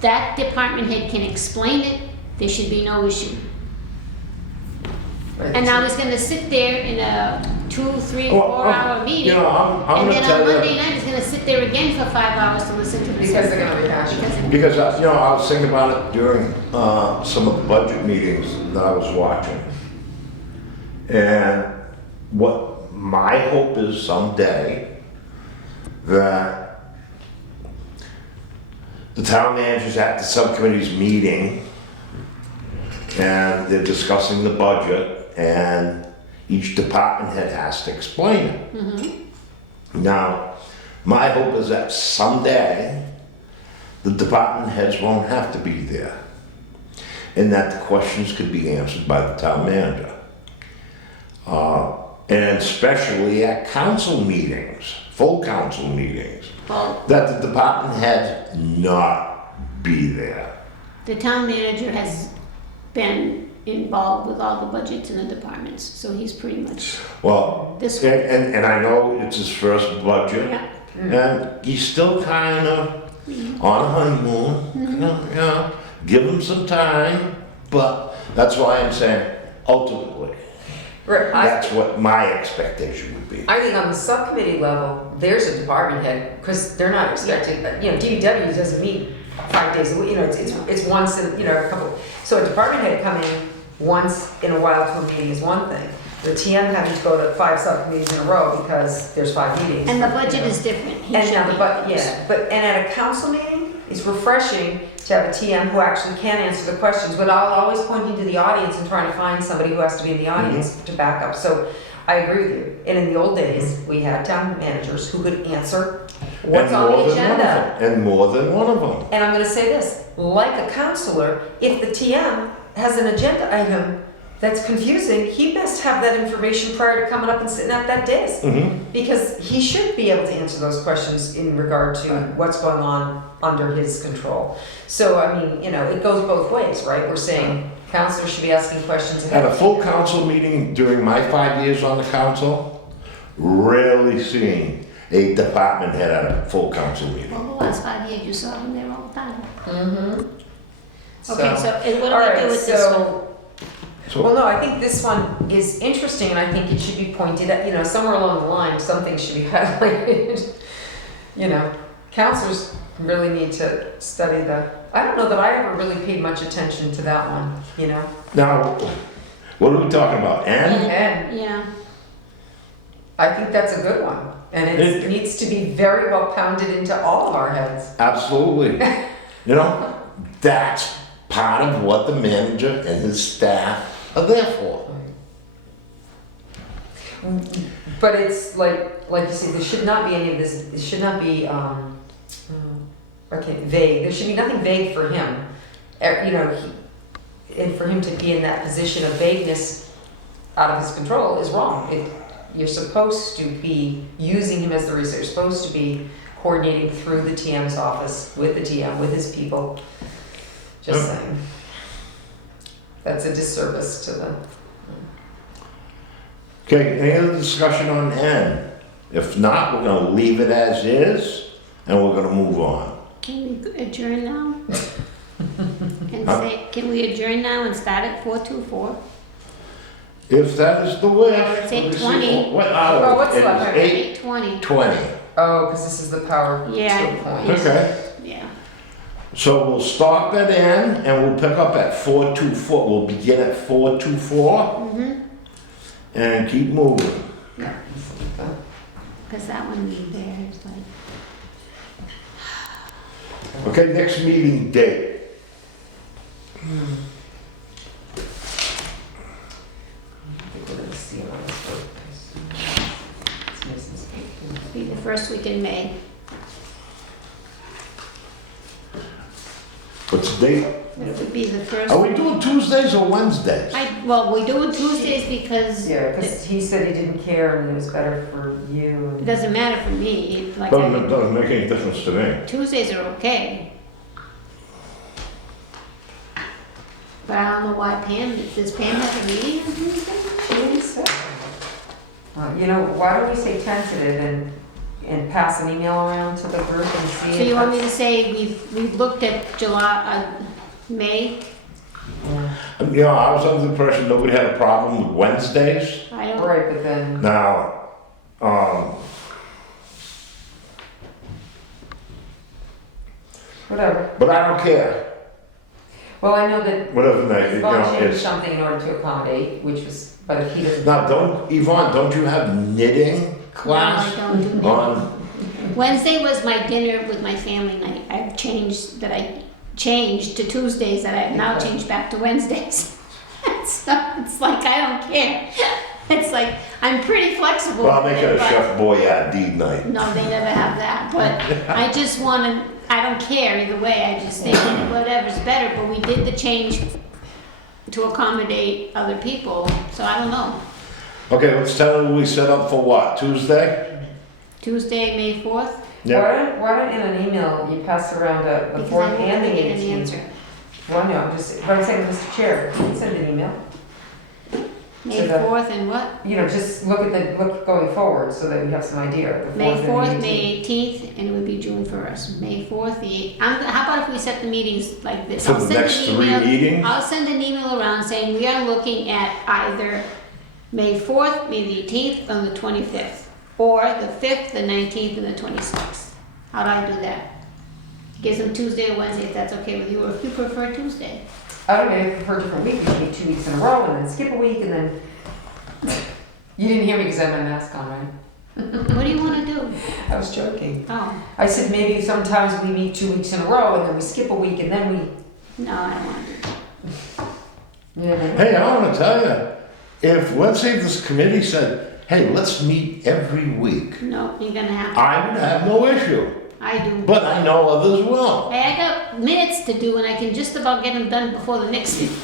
that department head can explain it, there should be no issue. right. And now he's gonna sit there in a 2, 3, Well, 4-hour meeting, You know, I'm and gonna then on tell Monday you, night, he's gonna sit there again for 5 hours to listen to the. Because they're gonna rehash it. because, you know, I was thinking about it during some of the budget meetings that I was watching. And what my hope is someday, that the town manager's at the subcommittee's meeting, and they're discussing the budget, and each department head has to explain it. Now, my hope is that someday, the department heads won't have to be there, and that the questions could be answered by the town manager. And especially at council meetings, full council meetings, Well, that the department heads not be there. the town manager has been involved with all the budgets in the departments, so he's pretty much Well, this and, way. and I know it's his first budget, Yeah. and he's still kind of on a honeymoon, you know, give him some time, but that's why I'm saying, ultimately, Right, that's what my expectation would be. I think on the subcommittee level, there's a department head, because they're not expecting, DPW doesn't meet 5 days a week, it's once in, a couple. So a department head coming once in a while to a meeting is one thing. The TM having to go to 5 subcommittees in a row because there's 5 meetings. And the budget is different. He And should now be- and at a council meeting, it's refreshing to have a TM who actually can answer the questions, without always pointing to the audience and trying to find somebody who has to be in the audience to back up. So I agree with you. And in the old days, we had town managers who could answer what's And on more the than one of agenda. them, and more than one of them. And I'm gonna say this, like a counselor, if the TM has an agenda item that's confusing, he best have that information prior to coming up and sitting at that desk. Because he should be able to answer those questions in regard to what's going on under his control. So, I mean, it goes both ways, right? We're saying counselors should be asking questions ahead At a of full council meeting during my 5 years on the council, rarely seen a department head at a full council meeting. Well, the last 5 years, you saw him there all the time. Mm-hmm. Okay, so and what do all we right, do with this one? So, Well, no, I think this one is interesting, and I think it should be pointed at, somewhere along the line, something should be highlighted. Counselors really need to study I don't know that I ever really paid much attention to that one, now, what are we talking about? And And Yeah, I think that's a good one, and it needs to be very well pounded into all of our heads. absolutely. That's part of what the manager and his staff are there for. But it's like you say, there should not be any of this, it should not be, vague. There should be nothing vague for him. And for him to be in that position of vagueness out of his control is wrong. You're supposed to be using him as the resource, you're supposed to be coordinating through the TM's office, with the TM, with his people. Just saying. That's a disservice to the. Okay, any other discussion on N? If not, we're gonna leave it as is, and we're gonna move on. can we adjourn now? Can we adjourn now and start at 4:24? If that is the wish. It's let me see, 8:20. What hour? Oh, what's It is left? 8:20. 8:20. Oh, because this is the power Yeah. to point. Okay, Yeah. so we'll stop at N and we'll pick up at 4:24. We'll begin at 4:24 and keep moving. Because that one we there is like Okay, next meeting date. I think we're gonna see it on this book. It's missing some. Be the first week in May. What's the date? It would be the first. Are we doing Tuesdays or Wednesdays? Well, we do it Tuesdays because Yeah, it because he said he didn't care and it was better for you. doesn't matter for me. Like It doesn't make any difference to me. Tuesdays are okay. But I don't know why does Pam have a meeting on Tuesday? She already said. You know, why don't we say tentative and pass an email around to the group and see? So you want me to say we've looked at May? Yeah. I was under the impression nobody had a problem with Wednesdays. I don't, Right, but then, Now, whatever. but I don't care. Well, I know that Whatever night, Yvonne changed it's. something in order to accommodate, which was, but he doesn't. Now, Yvonne, don't you have knitting class no, I don't do that. on? Wednesday was my dinner with my family night. I changed to Tuesdays that I have now changed back to Wednesdays. It's like I don't care. It's like I'm pretty flexible. Well, I'll make it a but- Chef Boyardee night. No, they never have that, but I just wanna, I don't care either way, I just think whatever's better, but we did the change to accommodate other people, so I don't know. Okay, let's tell them we set up for what, Tuesday? Tuesday, May 4th? Why don't in an email you pass around the Because fourth I won't and the get an 18th? answer. Well, no, but I'm saying, Mr. Chair, you can send an email. May So the- 4th and what? You know, just look going forward so that we have some idea. The May 4th, and the 18th. May 18th, and it would be June 1st. May 4th, how about if we set the meetings like this? For I'll the send an next 3 email- meetings? I'll send an email around saying we are looking at either May 4th, May the 18th, or the 25th, or the 5th, the 19th, and the 26th. How do I do that? Gives them Tuesday or Wednesday, if that's okay with you, or if you prefer Tuesday. I don't know, if you prefer a different week, we can meet 2 weeks in a row and then skip a week and then. You didn't hear me because I had my mask on, right? What do you want to do? I was joking. Oh, I said maybe sometimes we meet 2 weeks in a row and then we skip a week and then we. no, I don't want to do that. Yeah. Hey, I wanna tell you, if, let's say this committee said, hey, let's meet every week, No, you're gonna have to. I would have no issue, I do. but I know others will. Hey, I got minutes to do and I can just about get them done before the next meeting.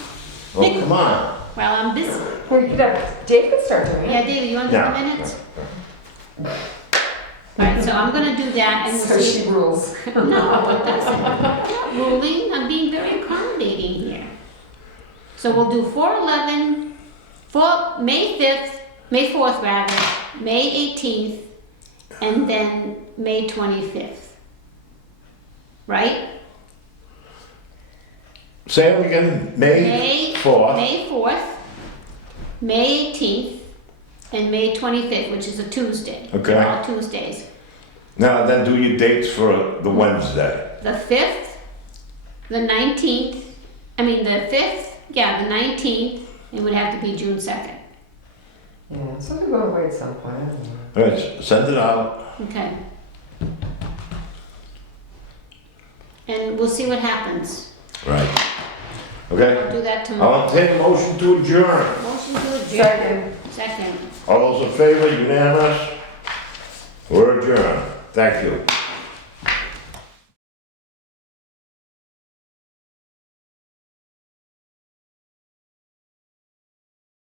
Oh, come on. Well, I'm busy. Well, you could have David start doing it. Yeah, David, you want to do the Yeah. minutes? Alright, so I'm gonna do that and we'll So see. she rules. No, it doesn't. I'm not ruling, I'm being very accommodating here. So we'll do 4/11, May 5th, May 4th rather, May 18th, and then May 25th. Right? Say it again, May 4th. May 4th, May 18th, and May 25th, which is a Tuesday. Okay. They're all Tuesdays. Now then do your dates for the Wednesday. The 5th, the 19th, the 5th, yeah, the 19th, it would have to be June 2nd. Yeah, so they're going away at some point. I don't know. All right, send it out. Okay. And we'll see what happens. Right. Okay, I'll do that tomorrow. I'll take a motion to adjourn. Motion to adjourn. Second. Second. All those in favor, unanimous? We're adjourned. Thank you.